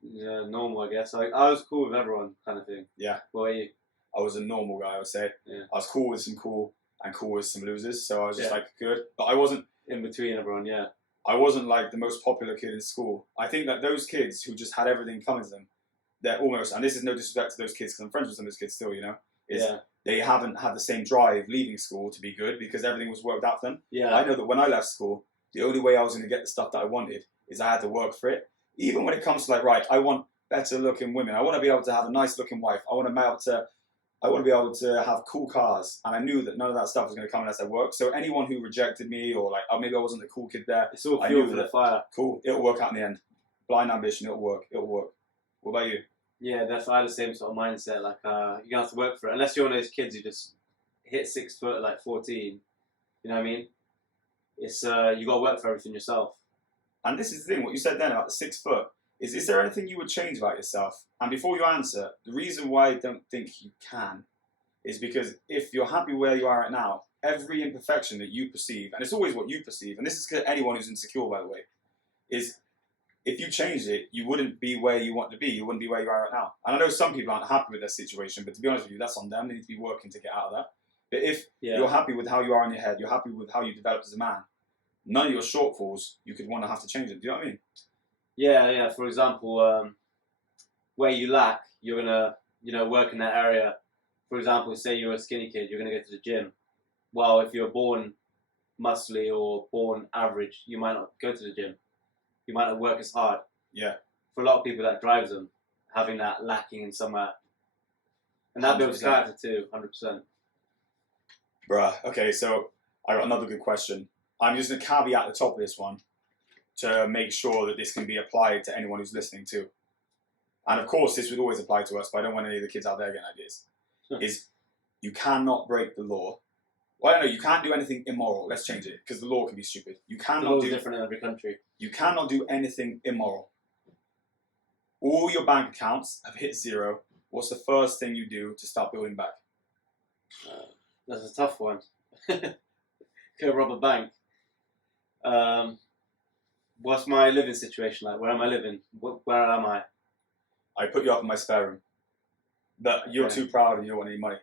Yeah, normal, I guess. I was cool with everyone, kind of thing. Yeah. What about you? I was a normal guy, I would say. Yeah. I was cool with some cool and cool with some losers, so I was just Yeah. like good. But I wasn't In between everyone, yeah. I wasn't like the most popular kid in school. I think that those kids who just had everything coming to them, they're almost, and this is no disrespect to those kids because I'm friends with some of those kids still, you know, is Yeah. they haven't had the same drive leaving school to be good because everything was worked out for them. Yeah. I know that when I left school, the only way I was going to get the stuff that I wanted is I had to work for it. Even when it comes to like, right, I want better looking women. I want to be able to have a nice looking wife. I want to be able to have cool cars. And I knew that none of that stuff was going to come unless I worked. So anyone who rejected me or like, oh, maybe I wasn't the cool kid there. It's all I fuel knew for that- the fire. Cool, it'll work out in the end. Blind ambition, it'll work. What about you? Yeah, I had the same sort of mindset. Like, you're gonna have to work for it. Unless you're one of those kids who just hit 6 foot at like 14. You know what I mean? It's you got to work for everything yourself. And this is the thing, what you said then about the 6 foot, is there anything you would change about yourself? And before you answer, the reason why I don't think you can is because if you're happy where you are right now, every imperfection that you perceive, and it's always what you perceive, and this is to anyone who's insecure, by the way, is if you changed it, you wouldn't be where you want to be. You wouldn't be where you are right now. And I know some people aren't happy with their situation, but to be honest with you, that's on them. They need to be working to get out of that. But if you're happy with how you are in your head, you're happy with how you developed as a man, none of your shortfalls, you could want to have to change it. Do you know what I mean? Yeah. For example, where you lack, you're gonna work in that area. For example, say you're a skinny kid, you're gonna go to the gym. Well, if you're born muscly or born average, you might not go to the gym. You might not work as hard. Yeah. For a lot of people, that drives them, having that lacking in somewhere. And that builds 100%. character too, 100%. Bruh, okay, so I got another good question. I'm just going to caveat the top of this one to make sure that this can be applied to anyone who's listening too. And of course, this would always apply to us, but I don't want any of the kids out there getting ideas. Sure. Is you cannot break the law. Well, I don't know, you can't do anything immoral. Let's change it, because the law can be stupid. You The cannot law's do different in every country. You cannot do anything immoral. All your bank accounts have hit zero. What's the first thing you do to start building back? That's a tough one. Go rob a bank. What's my living situation like? Where am I living? Where am I? I put you up in my spare room. But you're Okay. too proud and you don't want any money.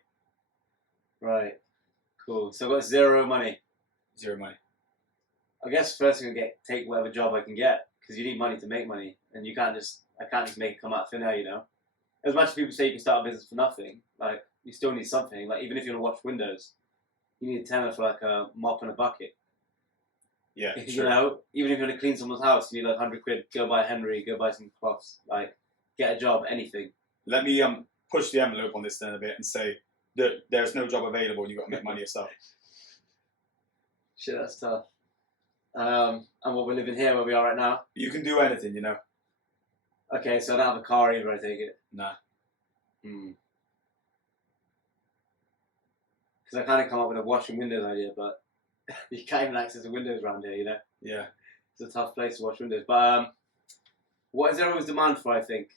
Right. Cool. So I've got zero money. Zero money. I guess first I'm gonna take whatever job I can get, because you need money to make money, and I can't just make it come out of thin air, you know. As much as people say you can start a business for nothing, like you still need something. Like even if you want to wash windows, you need a tenner for like a mop and a bucket. Yeah, You true. know, even if you want to clean someone's house, you need like 100 quid. Go buy Henry. Go buy some cloths. Like get a job, anything. Let me push the envelope on this then a bit and say that there's no job available and you've got to make money yourself. Shit, that's tough. And what we're living here, where we are right now. You can do anything, you know. Okay, so I don't have a car either. I take it. Nah. Because I kind of come up with a washing windows idea, but you can't even access the windows around here, you know? Yeah. It's a tough place to wash windows. But what is there always demand for, I think,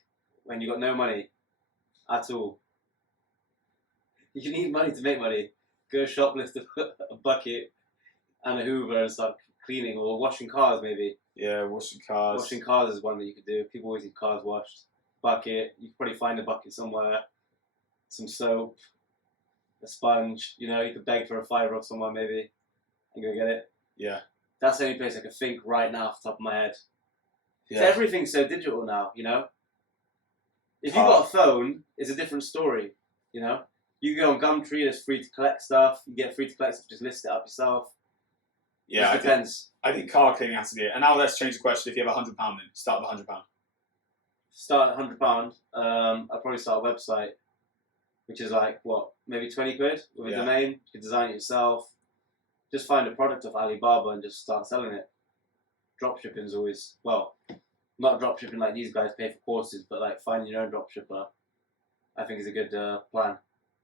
when you've got no money at all? You need money to make money. Go shoplift a bucket and a Hoover and start cleaning, or washing cars maybe. Yeah, washing cars. Washing cars is one that you could do. People always need cars washed. Bucket, you could probably find a bucket somewhere. Some soap, a sponge, you know, you could beg for a £5 off someone maybe and go get it. Yeah. That's the only place I can think right now off the top of my head. Yeah. So everything's so digital now, you know? If you've got a phone, it's a different story, you know? You go on Gumtree, there's free to collect stuff. You get free to collect stuff, just list it up yourself. Yeah, It depends. I think car cleaning has to be it. And now let's change the question. If you have £100 then, start with £100. Start at £100, I'll probably start a website, which is like, what, maybe 20 quid with a domain. You can design it yourself. Just find a product off Alibaba and just start selling it. dropshipping is always, well, not dropshipping like these guys pay for courses, but like finding your own dropshipper, I think is a good plan.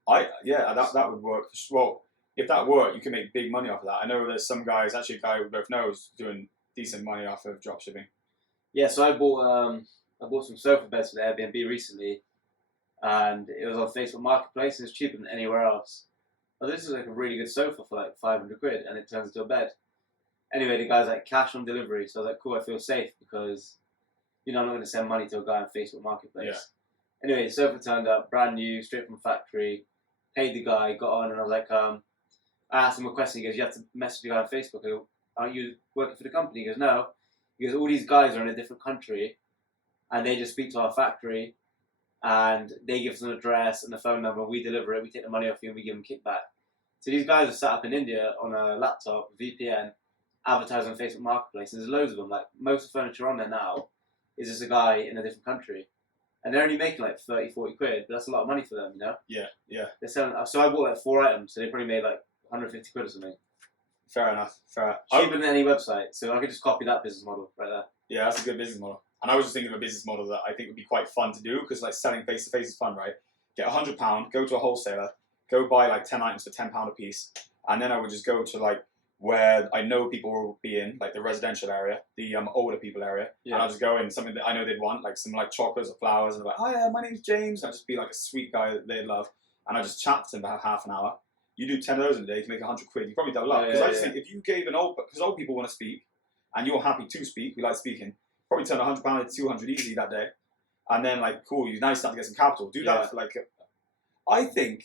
That would work. Well, if that worked, you can make big money off of that. I know there's some guys, actually a guy we both know is doing decent money off of dropshipping. Yeah, so I bought some sofa beds for the Airbnb recently, and it was on Facebook Marketplace, and it's cheaper than anywhere else. But this is like a really good sofa for like 500 quid, and it turns into a bed. Anyway, the guy's like cash on delivery, so I was like, cool, I feel safe because, I'm not going to send money to a guy on Facebook Marketplace. Yeah. Anyway, the sofa turned up, brand new, straight from factory, paid the guy, got on, and I was like, I asked him a question, he goes, you have to message the guy on Facebook. I go, aren't you working for the company? He goes, no. He goes, all these guys are in a different country, and they just speak to our factory, and they give us an address and a phone number, we deliver it, we take the money off you, and we give them kickback. So these guys are set up in India on a laptop, VPN, advertising on Facebook Marketplace, and there's loads of them. Like, most of the furniture on there now is just a guy in a different country. And they're only making like 30, 40 quid, but that's a lot of money for them, Yeah. They're selling, so I bought like 4 items, so they probably made like 150 quid or something. Fair enough. Cheaper than any website, so I could just copy that business model right there. Yeah, that's a good business model. And I was just thinking of a business model that I think would be quite fun to do, because like selling face to face is fun, right? Get £100, go to a wholesaler, go buy like 10 items for £10 a piece, and then I would just go to like where I know people will be in, like the residential area, the older people area, and I'll just go in something that I know they'd want, like some like chocolates or flowers, and they're like, hi, my name's James. I'll just be like a sweet guy that they'd love, and I just chat to them for half an hour. You do 10 of those in a day, you can make 100 quid. You probably double up. Because I just think if you gave because old people want to speak, and you're happy to speak, we like speaking, probably turn £100 into 200 easy that day. And then like, cool, you're nice enough to get some capital. Do that for like, I think,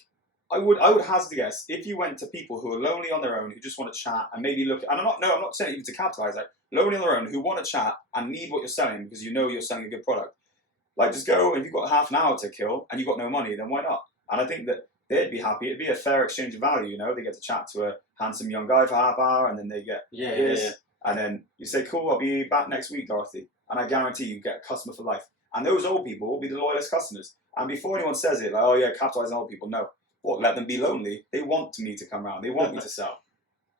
I would hazard a guess, if you went to people who are lonely on their own, who just want to chat and maybe look, and I'm not saying even to capitalize, like lonely on their own, who want to chat and need what you're selling because you know you're selling a good product. Like just go, and if you've got half an hour to kill and you've got no money, then why not? And I think that they'd be happy. It'd be a fair exchange of value, They get to chat to a handsome young guy for half hour, and then they get this. And then you say, cool, I'll be back next week, Dorothy. And I guarantee you get a customer for life. And those old people will be the loyalist customers. And before anyone says it, like, oh yeah, capitalize on old people, no. What, let them be lonely? They want me to come around. They want me to sell.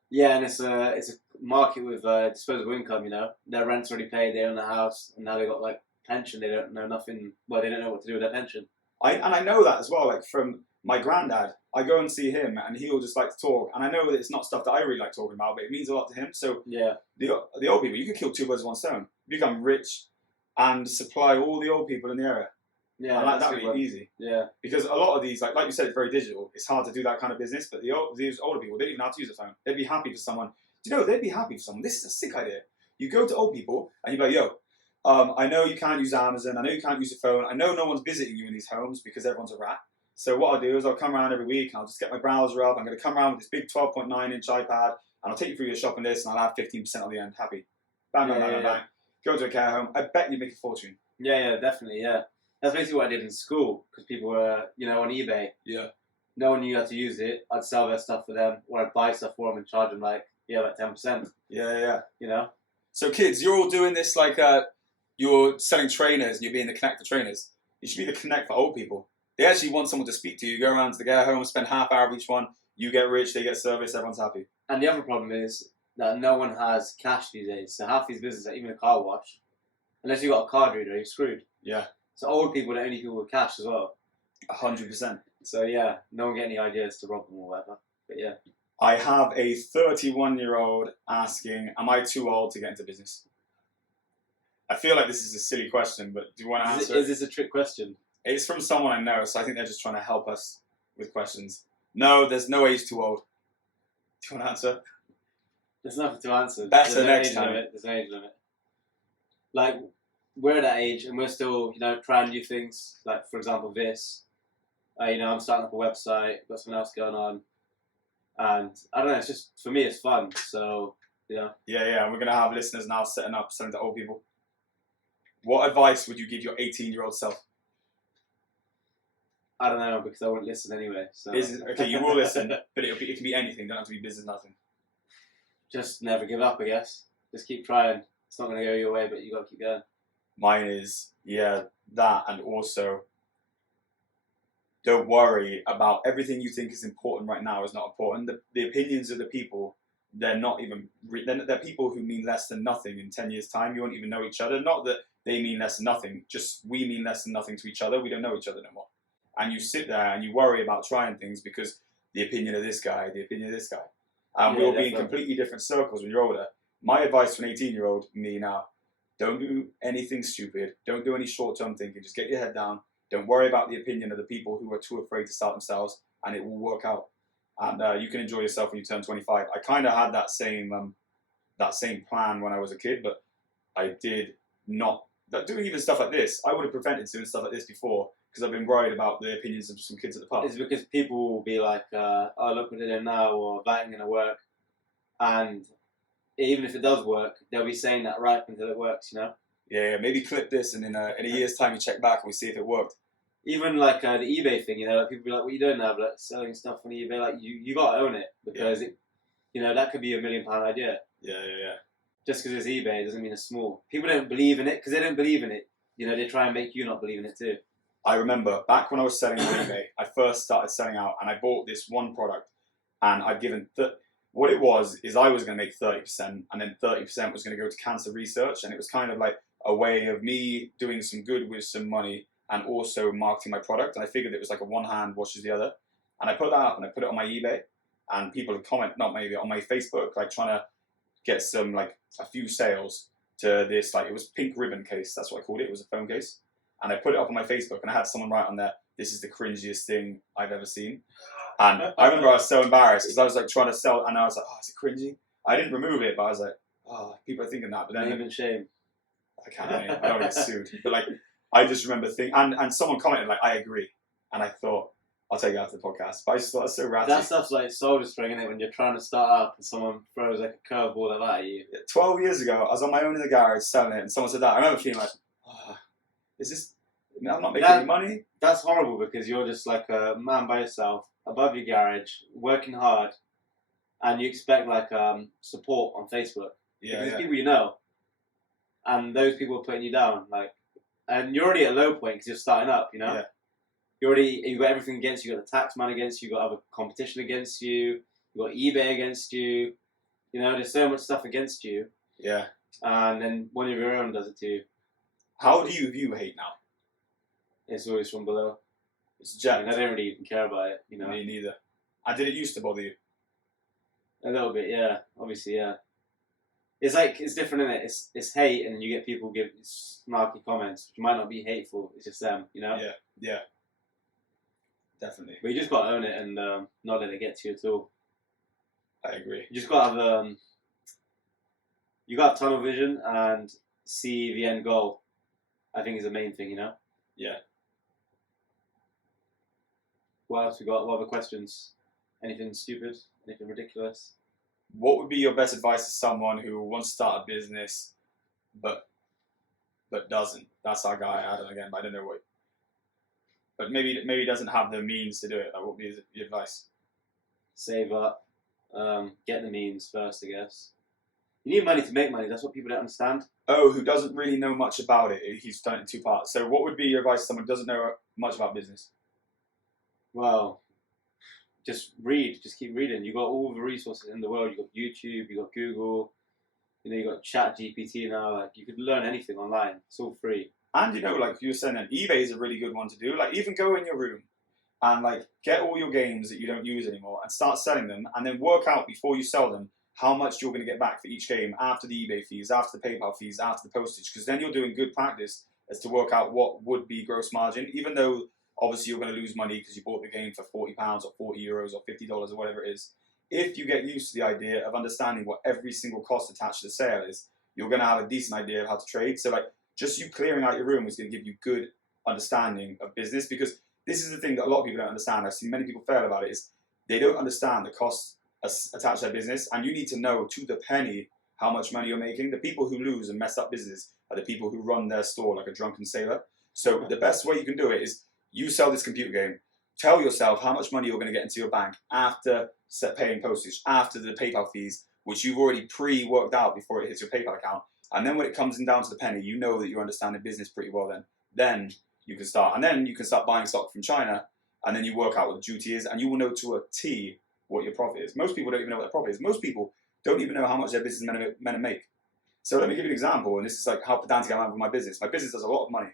Yeah, and it's a market with disposable income, Their rent's already paid, they own the house, and now they got like pension, they don't know nothing, well, they don't know what to do with their pension. I know that as well, like from my granddad. I go and see him, and he'll just like to talk. And I know that it's not stuff that I really like talking about, but it means a lot to him. So the old people, you could kill 2 birds with 1 stone. Become rich and supply all the old people in the area. Yeah, and that would be easy. Yeah, because a lot of these, like you said, it's very digital. It's hard to do that kind of business. But these older people, they don't even know how to use a phone. They'd be happy for someone. Do you know? They'd be happy for someone. This is a sick idea. You go to old people and you're like, yo, I know you can't use Amazon. I know you can't use your phone. I know no one's visiting you in these homes because everyone's a rat. So what I'll do is I'll come around every week and I'll just get my browser up. I'm going to come around with this big 12.9-inch iPad, and I'll take you through your shopping list, and I'll have 15% on the end. Happy. Bang, bang, bang, bang. Go to a care home. I bet you make a fortune. Yeah, definitely, yeah. That's basically what I did in school, because people were, on eBay. Yeah. No one knew how to use it. I'd sell their stuff for them, or I'd buy stuff for them and charge them like 10%. Yeah. So kids, you're all doing this like you're selling trainers and you're being the connect for trainers. You should be the connect for old people. They actually want someone to speak to. You go around to the care home, spend half hour with each one. You get rich, they get service, everyone's happy. And the other problem is that no one has cash these days. So half these businesses, even a car wash, unless you've got a card reader, you're screwed. Yeah. So old people are the only people with cash as well. 100%. So yeah, no one get any ideas to rob them or whatever. But yeah. I have a 31-year-old asking, am I too old to get into business? I feel like this is a silly question, but do you want to answer it? Is this a trick question? It's from someone I know, so I think they're just trying to help us with questions. No, there's no age too old. Do you want to answer? There's nothing to answer. Better next time. There's no age limit. Like, we're at that age and we're still, trying new things. Like, for example, this. I'm starting up a website, got something else going on. And I don't know, it's just, for me, it's fun. So, Yeah, we're going to have listeners now setting up something to old people. What advice would you give your 18-year-old self? I don't know, because I won't listen anyway. So. Okay, you will listen, but it can be anything. Don't have to be business, nothing. Just never give up, I guess. Just keep trying. It's not going to go your way, but you got to keep going. Mine is, that, and also don't worry about everything you think is important right now is not important. The opinions of the people they're not even, they're people who mean less than nothing in 10 years' time. You won't even know each other. Not that they mean less than nothing, just we mean less than nothing to each other. We don't know each other no more. And you sit there and you worry about trying things because the opinion of this guy, the opinion of this guy. And we'll be in completely different circles when you're older. My advice for an 18-year-old, me now, don't do anything stupid. Don't do any short-term thinking. Just get your head down. Don't worry about the opinion of the people who are too afraid to start themselves, and it will work out. And you can enjoy yourself when you turn 25. I kind of had that same plan when I was a kid, but I did not. Doing even stuff like this, I would have prevented doing stuff like this before because I've been worried about the opinions of some kids at the pub. It's because people will be like, "Oh, look what they're doing now," or "That ain't gonna work," and even if it does work, they'll be saying that right until it works, you know? Yeah, maybe clip this and in a year's time you check back and we see if it worked. Even like the eBay thing, you know, like people be like, "What are you doing now?" Like selling stuff on eBay, like you gotta own it because it, you know, that could be a £1 million idea. Yeah. Just because it's eBay doesn't mean it's small. People don't believe in it because they don't believe in it. You know, they try and make you not believe in it too. I remember back when I was selling on eBay, I first started selling out and I bought this one product and I'd given, what it was is I was going to make 30% and then 30% was going to go to cancer research, and it was kind of like a way of me doing some good with some money and also marketing my product, and I figured it was like a one hand washes the other, and I put that up and I put it on my eBay and people would comment, not maybe on my Facebook, like trying to get some, like a few sales to this, like it was pink ribbon case, that's what I called it, it was a phone case. And I put it up on my Facebook and I had someone write on there, "This is the cringiest thing I've ever seen." And I remember I was so embarrassed because I was like trying to sell and I was like, "Oh, is it cringy?" I didn't remove it, but I was like, "Oh, people are thinking that." But then Name and shame. I can't, I don't want to get sued. But like, I just remember thinking, and someone commented like, "I agree." And I thought, I'll take it out to the podcast. But I just thought that's so ratty. That stuff's like soul destroying, isn't it? When you're trying to start up and someone throws like a curveball like that at you. 12 years ago, I was on my own in the garage selling it and someone said that. I remember feeling like, oh, is this, I'm not making any money? That's horrible because you're just like a man by yourself, above your garage, working hard, and you expect like support on Facebook. Yeah, because people you know, and those people are putting you down, like, and you're already at a low point because you're starting up, you know. Yeah. You've got everything against you. You've got the tax man against you. You've got other competition against you. You've got eBay against you. You know, there's so much stuff against you. Yeah. And then one of your own does it to you. How do you view hate now? It's always from below. It's jacked. I don't really even care about it, you know. Me neither. And did it used to bother you? A little bit, yeah. Obviously, yeah. It's like, it's different, isn't it? It's hate, and you get people give snarky comments, which might not be hateful. It's just them, you know. Yeah. Definitely. But you just got to own it and not let it get to you at all. I agree. You just got to have you got to have tunnel vision and see the end goal. I think is the main thing, you know. Yeah. What else we got? What other questions? Anything stupid? Anything ridiculous? What would be your best advice to someone who wants to start a business, but doesn't? That's our guy Adam again, but I don't know what. But maybe doesn't have the means to do it. Like, what would be the advice? Save up. Get the means first, I guess. You need money to make money. That's what people don't understand. Oh, who doesn't really know much about it? He's done it in two parts. So what would be your advice to someone who doesn't know much about business? Well, just read. Just keep reading. You've got all the resources in the world. You've got YouTube. You've got Google. You know, you've got ChatGPT now. Like, you could learn anything online. It's all free. And you know, like you were saying, eBay is a really good one to do. Like, even go in your room and like get all your games that you don't use anymore and start selling them, and then work out before you sell them how much you're going to get back for each game after the eBay fees, after the PayPal fees, after the postage, because then you're doing good practice as to work out what would be gross margin, even though obviously you're going to lose money because you bought the game for £40 or €40 or $50 or whatever it is. If you get used to the idea of understanding what every single cost attached to the sale is, you're going to have a decent idea of how to trade. So like, just you clearing out your room is going to give you good understanding of business, because this is the thing that a lot of people don't understand. I've seen many people fail about it, is they don't understand the costs attached to their business, and you need to know to the penny how much money you're making. The people who lose and mess up business are the people who run their store like a drunken sailor. So the best way you can do it is you sell this computer game, tell yourself how much money you're going to get into your bank after paying postage, after the PayPal fees, which you've already pre-worked out before it hits your PayPal account. And then when it comes in down to the penny, you know that you're understanding business pretty well then. Then you can start. And then you can start buying stock from China, and then you work out what the duty is, and you will know to a T what your profit is. Most people don't even know what their profit is. Most people don't even know how much their business is meant to make. So let me give you an example, and this is like how pedantic I am with my business. My business does a lot of money,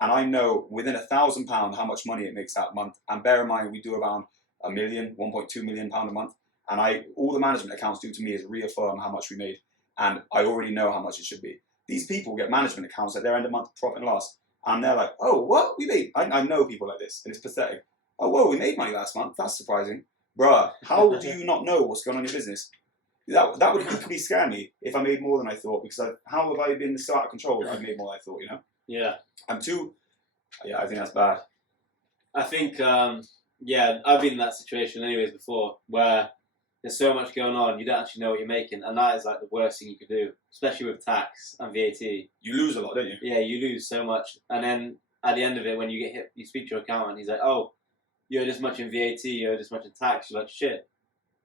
and I know within £1,000 how much money it makes that month. And bear in mind, we do around £1 million, £1.2 million a month. And all the management accounts do to me is reaffirm how much we made, and I already know how much it should be. These people get management accounts at their end of month profit and loss, and they're like, "Oh, what we made?" I know people like this, and it's pathetic. "Oh, whoa, we made money last month. That's surprising, bruh. How do you not know what's going on in your business?" That would equally scare me if I made more than I thought, because how have I been so out of control that I've made more than I thought? You know? Yeah. And two, yeah, I think that's bad. I think, yeah, I've been in that situation anyways before, where there's so much going on, you don't actually know what you're making, and that is like the worst thing you could do, especially with tax and VAT. You lose a lot, don't you? Yeah, you lose so much, and then at the end of it, when you get hit, you speak to your accountant, he's like, "Oh, you owe this much in VAT, you owe this much in tax." You're like, "Shit,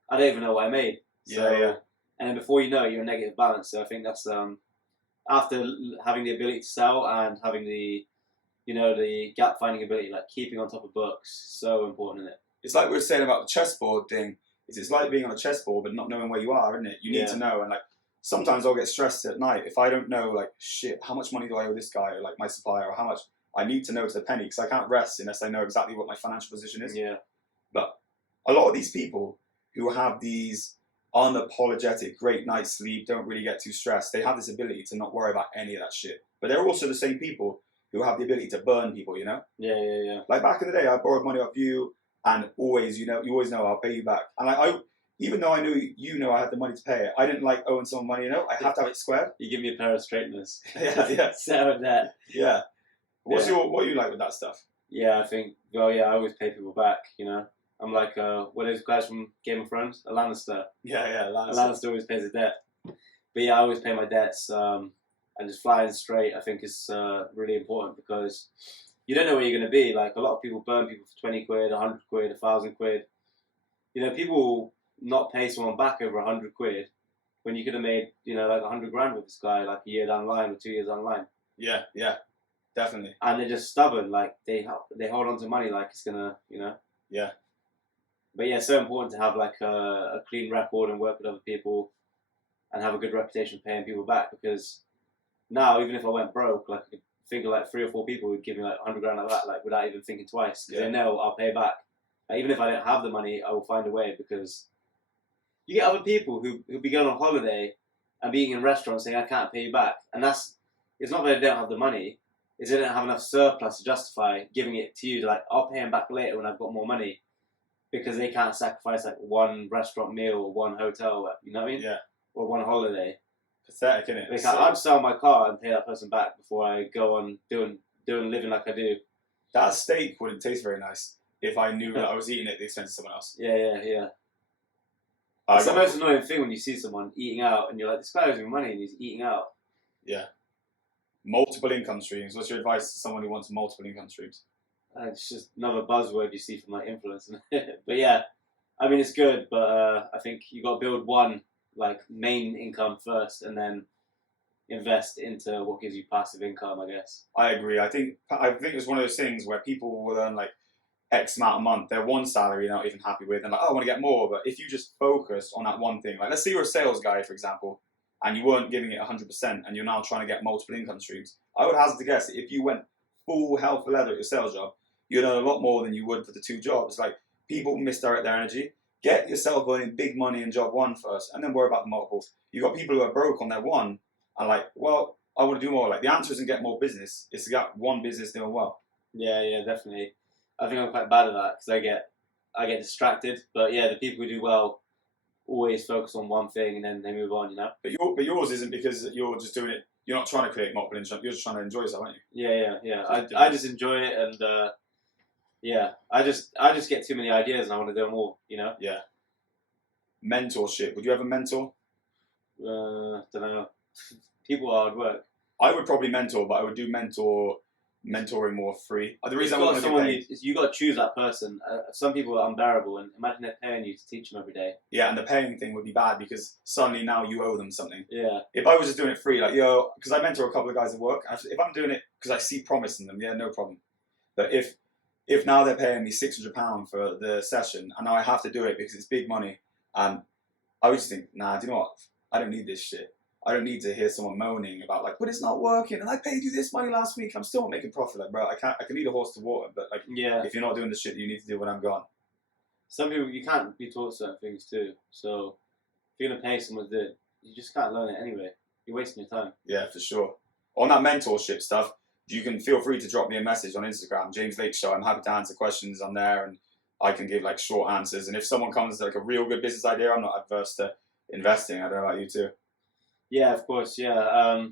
I don't even know what I made." So, Yeah. And then before you know it, you're in negative balance. So I think that's after having the ability to sell and having the gap finding ability, like keeping on top of books, so important, isn't it? It's like we were saying about the chessboard thing. It's like being on a chessboard but not knowing where you are, isn't it? You need to know, and like sometimes I'll get stressed at night if I don't know, like, shit, how much money do I owe this guy, or like my supplier, or how much I need to know to the penny, because I can't rest unless I know exactly what my financial position is. Yeah. But a lot of these people who have these unapologetic great night's sleep, don't really get too stressed, they have this ability to not worry about any of that shit. But they're also the same people who have the ability to burn people, you know? Yeah. Like back in the day, I borrowed money off you, and always, you always know I'll pay you back. And like even though I knew I had the money to pay it, I didn't like owing someone money. I have to have it squared. You give me a pair of straighteners. Yeah. So that. Yeah. What are you like with that stuff? Yeah, I think. Well, yeah, I always pay people back. I'm like what are those guys from Game of Thrones, a Lannister. Yeah, Lannister always pays his debt. But yeah, I always pay my debts. And just flying straight, I think, is really important, because you don't know where you're going to be. Like, a lot of people burn people for 20 quid, 100 quid, 1,000 quid. People will not pay someone back over 100 quid when you could have made, like 100 grand with this guy, like a year down the line or 2 years down the line. Yeah, definitely. And they're just stubborn. Like, they hold on to money like it's going to, Yeah. But yeah, it's so important to have like a clean record and work with other people and have a good reputation of paying people back, because now, even if I went broke, like, I could think of like 3 or 4 people who'd give me like 100 grand like that, like, without even thinking twice, because they know I'll pay back. Like, even if I don't have the money, I will find a way, because you get other people who'll be going on holiday and being in restaurants saying, "I can't pay you back," and it's not that they don't have the money, it's they don't have enough surplus to justify giving it to you. Like, I'll pay them back later when I've got more money, because they can't sacrifice like one restaurant meal or one hotel, you know what I mean? Yeah. Or one holiday. Pathetic, isn't it? Like, I'd sell my car and pay that person back before I go on doing living like I do. That steak wouldn't taste very nice if I knew that I was eating it at the expense of someone else. Yeah. It's the most annoying thing when you see someone eating out and you're like, this guy owes me money and he's eating out. Yeah. Multiple income streams. What's your advice to someone who wants multiple income streams? It's just another buzzword you see from like influencers. But yeah, I mean, it's good, but I think you got to build one like main income first, and then invest into what gives you passive income, I guess. I agree. I think it's one of those things where people will earn like X amount a month. Their one salary they're not even happy with, and like, "Oh, I want to get more." But if you just focus on that one thing, like, let's say you're a sales guy, for example, and you weren't giving it 100%, and you're now trying to get multiple income streams, I would hazard to guess that if you went full hell for leather at your sales job, you'd earn a lot more than you would for the 2 jobs. Like, people misdirect their energy. Get yourself earning big money in job 1 first, and then worry about the multiple. You got people who are broke on their one, and like, well, I want to do more. Like, the answer isn't get more business; it's to get one business doing well. Yeah, definitely. I think I'm quite bad at that, because I get distracted. But yeah, the people who do well always focus on one thing and then they move on. But yours isn't because you're just doing it. You're not trying to create multiple income. You're just trying to enjoy yourself, aren't you? Yeah. I just enjoy it, and yeah, I just get too many ideas and I want to do them all. Yeah. Mentorship. Would you have a mentor? Don't know. People are hard work. I would probably mentor, but I would do mentoring more free. The reason I want to you got to choose that person. Some people are unbearable, and imagine they're paying you to teach them every day. Yeah, and the paying thing would be bad, because suddenly now you owe them something. Yeah. If I was just doing it free, like, because I mentor a couple of guys at work, if I'm doing it because I see promise in them, yeah, no problem. But if now they're paying me £600 for the session, and now I have to do it because it's big money, and I would just think, nah, do you know what? I don't need this shit. I don't need to hear someone moaning about like, but it's not working, and I paid you this money last week. I'm still not making profit. Like, bro, I can lead a horse to water, but like, Yeah. if you're not doing the shit that you need to do when I'm gone. Some people, you can't be taught certain things too. So if you're gonna pay someone to do it, you just can't learn it anyway. You're wasting your time. Yeah, for sure. On that mentorship stuff, you can feel free to drop me a message on Instagram, James Lake Show. I'm happy to answer questions on there, and I can give like short answers. And if someone comes with like a real good business idea, I'm not adverse to investing. I don't know about you too. Yeah, of course. Yeah.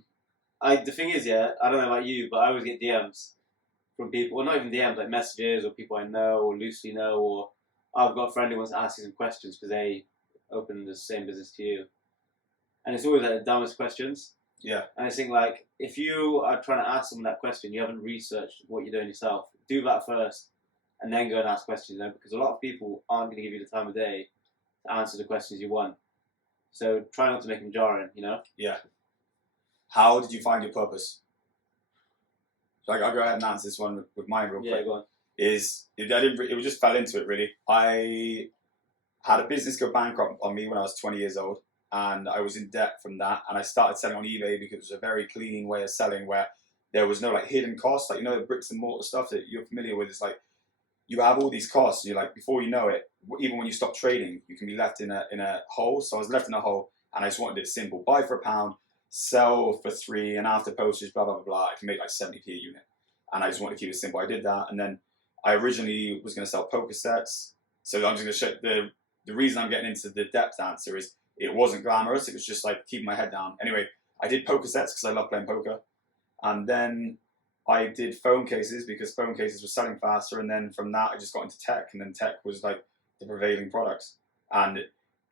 The thing is, yeah, I don't know about you, but I always get DMs from people, or not even DMs, like messages or people I know or loosely know, or I've got a friend who wants to ask you some questions because they opened the same business to you, and it's always like the dumbest questions. Yeah. And I think like if you are trying to ask someone that question, you haven't researched what you're doing yourself. Do that first, and then go and ask questions. You know, because a lot of people aren't going to give you the time of day to answer the questions you want. So try not to make them jarring. You know. Yeah. How did you find your purpose? So I'll go ahead and answer this one with mine real quick. Yeah, go on. It just fell into it really. I had a business go bankrupt on me when I was 20 years old, and I was in debt from that. And I started selling on eBay because it was a very clean way of selling where there was no like hidden costs, like the bricks and mortar stuff that you're familiar with. It's like you have all these costs. You're like before you know it, even when you stop trading, you can be left in a hole. So I was left in a hole, and I just wanted it simple: buy for £1, sell for 3, and after postage, blah blah blah blah, I can make like 70p a unit. And I just wanted to keep it simple. I did that, and then I originally was going to sell poker sets. So I'm just going to show the reason I'm getting into the depth answer is it wasn't glamorous. It was just like keeping my head down. Anyway, I did poker sets because I love playing poker. And then I did phone cases because phone cases were selling faster. And then from that, I just got into tech. And then tech was like the prevailing products. And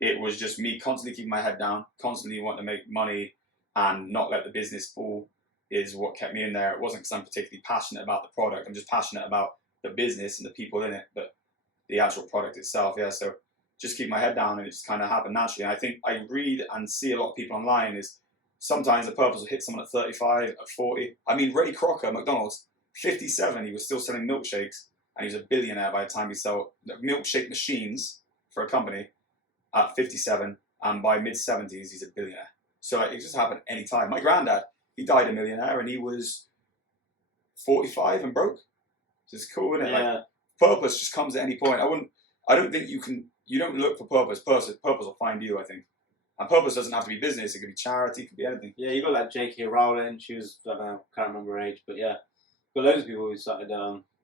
it was just me constantly keeping my head down, constantly wanting to make money and not let the business fall is what kept me in there. It wasn't because I'm particularly passionate about the product. I'm just passionate about the business and the people in it, but the actual product itself, yeah. So just keep my head down, and it just kind of happened naturally. And I think I read and see a lot of people online is sometimes the purpose will hit someone at 35, at 40. I mean, Ray Kroc at McDonald's, 57, he was still selling milkshakes, and he was a billionaire by the time he sold milkshake machines for a company at 57, and by mid-70s, he's a billionaire. So like, it just happened any time. My granddad, he died a millionaire, and he was 45 and broke. So it's cool, isn't it? Yeah. Like, purpose just comes at any point. I don't think you don't look for purpose. Purpose will find you, I think. And purpose doesn't have to be business. It could be charity. It could be anything. Yeah, you got like J.K. Rowling. She was, I don't know, can't remember her age, but yeah. Got loads of people who started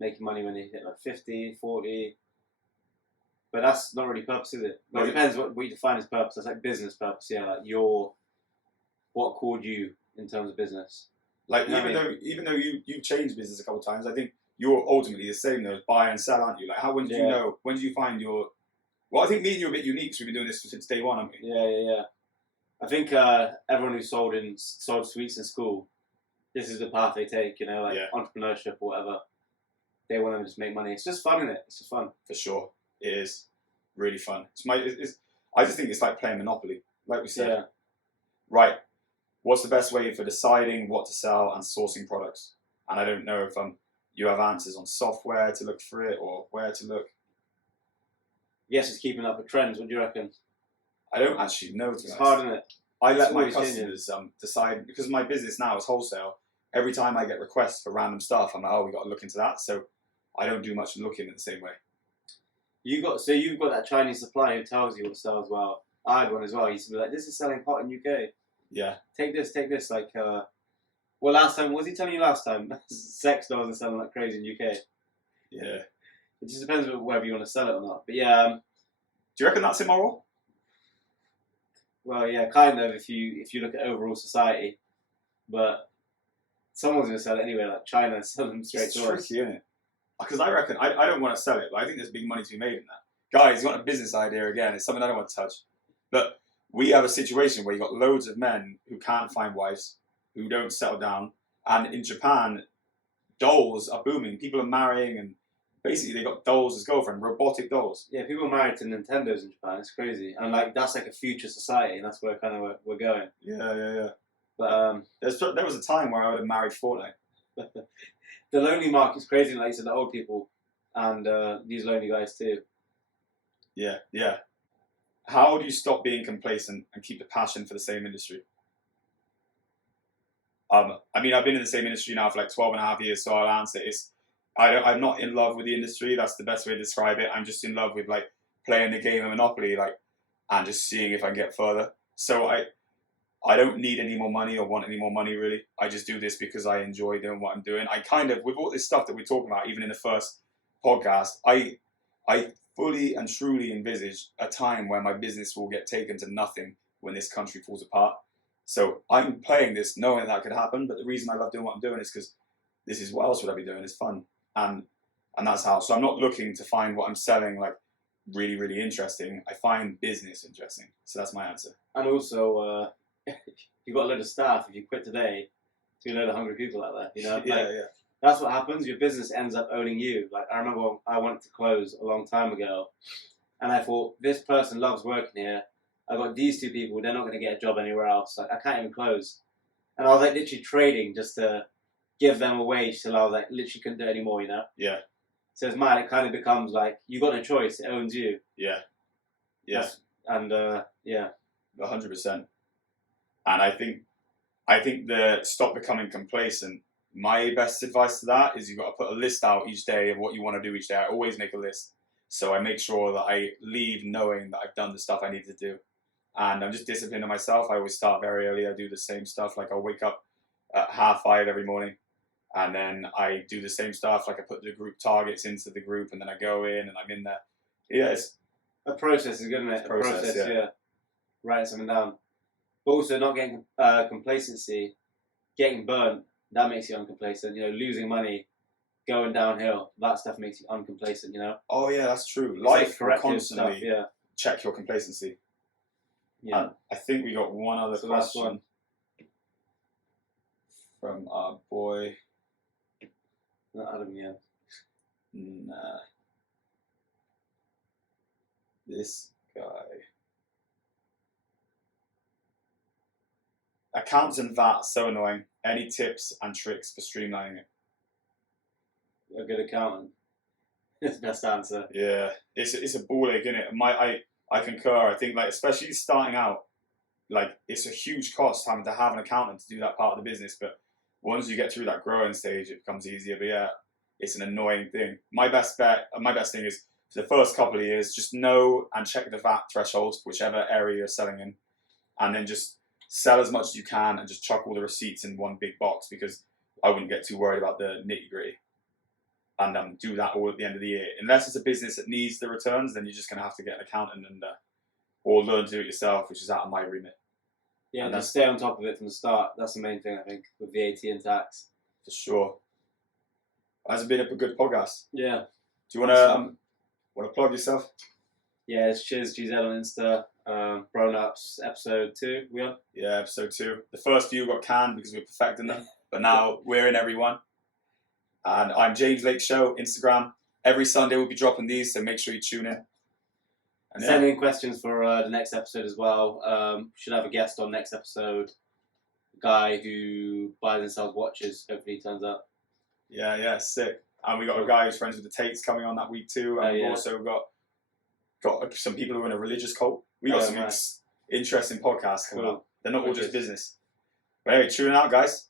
making money when they hit like 50, 40. But that's not really purpose, is it? Well, it depends what you define as purpose. That's like business purpose, yeah. Like what called you in terms of business. Like even though you've changed business a couple of times, I think you're ultimately the same though, as buy and sell, aren't you? Like when did you know? When did you find your? Well, I think me and you are a bit unique because we've been doing this since day one, haven't we? Yeah. I think everyone who sold sweets in school, this is the path they take. Like entrepreneurship or whatever. They want to just make money. It's just fun, isn't it? It's just fun. For sure, it is really fun. I just think it's like playing Monopoly, like we said. Yeah. Right. What's the best way for deciding what to sell and sourcing products? And I don't know if you have answers on software to look for it or where to look. Yes, it's keeping up with trends. What do you reckon? I don't actually know. It's hard, isn't it? I let my customers decide, because my business now is wholesale. Every time I get requests for random stuff, I'm like, oh, we got to look into that. So I don't do much looking in the same way. You've got that Chinese supplier who tells you what to sell as well. I had one as well. He used to be like, this is selling hot in UK. Yeah. Take this. Like, last time, what was he telling you last time? Sex dolls are selling like crazy in UK. Yeah. It just depends on whether you want to sell it or not. But yeah. Do you reckon that's immoral? Well, yeah, kind of if you look at overall society. But someone's going to sell it anyway, like China, sell them straight to us. It's tricky, isn't it? Because I reckon, I don't want to sell it, but I think there's big money to be made in that. Guys, you want a business idea again? It's something I don't want to touch. But we have a situation where you've got loads of men who can't find wives, who don't settle down. And in Japan, dolls are booming. People are marrying, and basically they got dolls as girlfriend, robotic dolls. Yeah, people are married to Nintendos in Japan. It's crazy. And like that's like a future society, and that's where kind of we're going. Yeah. But there was a time where I would have married Fortnite. The lonely market's crazy, like you said, the old people and these lonely guys too. Yeah. How do you stop being complacent and keep the passion for the same industry? I mean, I've been in the same industry now for like 12 and a half years, so I'll answer. I'm not in love with the industry. That's the best way to describe it. I'm just in love with like playing the game of Monopoly, like, and just seeing if I can get further. So I don't need any more money or want any more money, really. I just do this because I enjoy doing what I'm doing. I kind of, with all this stuff that we're talking about, even in the first podcast, I fully and truly envisage a time where my business will get taken to nothing when this country falls apart. So I'm playing this knowing that could happen, but the reason I love doing what I'm doing is because this is, what else would I be doing? It's fun. And that's how. So I'm not looking to find what I'm selling like really, really interesting. I find business interesting. So that's my answer. And also, you've got a load of staff. If you quit today, there's a load of hungry people out there. You know, Yeah. That's what happens. Your business ends up owning you. Like, I remember I wanted to close a long time ago, and I thought, this person loves working here. I've got these two people. They're not going to get a job anywhere else. Like, I can't even close. And I was like literally trading just to give them a wage till I was like literally couldn't do it anymore. You know. Yeah. So it's mad. It kind of becomes like you got no choice. It owns you. Yeah. Yeah. And yeah. 100%. And I think the stop becoming complacent. My best advice to that is you've got to put a list out each day of what you want to do each day. I always make a list. So I make sure that I leave knowing that I've done the stuff I need to do. And I'm just disciplined to myself. I always start very early. I do the same stuff. Like I'll wake up at 5:30 every morning. And then I do the same stuff. Like I put the group targets into the group and then I go in and I'm in there. Yeah, it's a process is good, isn't it? A process, yeah. Writing something down. But also not getting complacency, getting burnt, that makes you uncomplacent. You know, losing money, going downhill, that stuff makes you uncomplacent, you know? Oh yeah, that's true. It's Life like will constantly stuff, check your complacency. Yeah. And I think we got one other So last question from our boy. Not Adam, yeah. Nah. This guy. Accounts and VAT, so annoying. Any tips and tricks for streamlining it? A good accountant. It's the best answer. Yeah, it's a ball ache, isn't it? I concur. I think like especially starting out, like it's a huge cost having to have an accountant to do that part of the business. But once you get through that growing stage, it becomes easier. But yeah, it's an annoying thing. My best thing is for the first couple of years, just know and check the VAT thresholds, whichever area you're selling in, and then just sell as much as you can and just chuck all the receipts in one big box because I wouldn't get too worried about the nitty gritty. And do that all at the end of the year. Unless it's a business that needs the returns, then you're just going to have to get an accountant and or learn to do it yourself, which is out of my remit. Yeah, and just stay on top of it from the start. That's the main thing, I think, with VAT and tax. For sure. Has it been a good podcast? Yeah. Do you want to plug yourself? Yeah, it's Shiz, GZ on Insta. BroNups, episode 2, we on? Yeah, episode 2. The first few got canned because we were perfecting them, but now we're in every one. And I'm James Lake Show, Instagram. Every Sunday we'll be dropping these, so make sure you tune in. And send in questions for the next episode as well. Should have a guest on next episode. A guy who buys and sells watches. Hopefully he turns up. Yeah, sick. And we got a guy who's friends with the Tates coming on that week too. And we've also got some people who are in a religious cult. We got some interesting podcasts coming up. They're not all just business. But anyway, tune out, guys.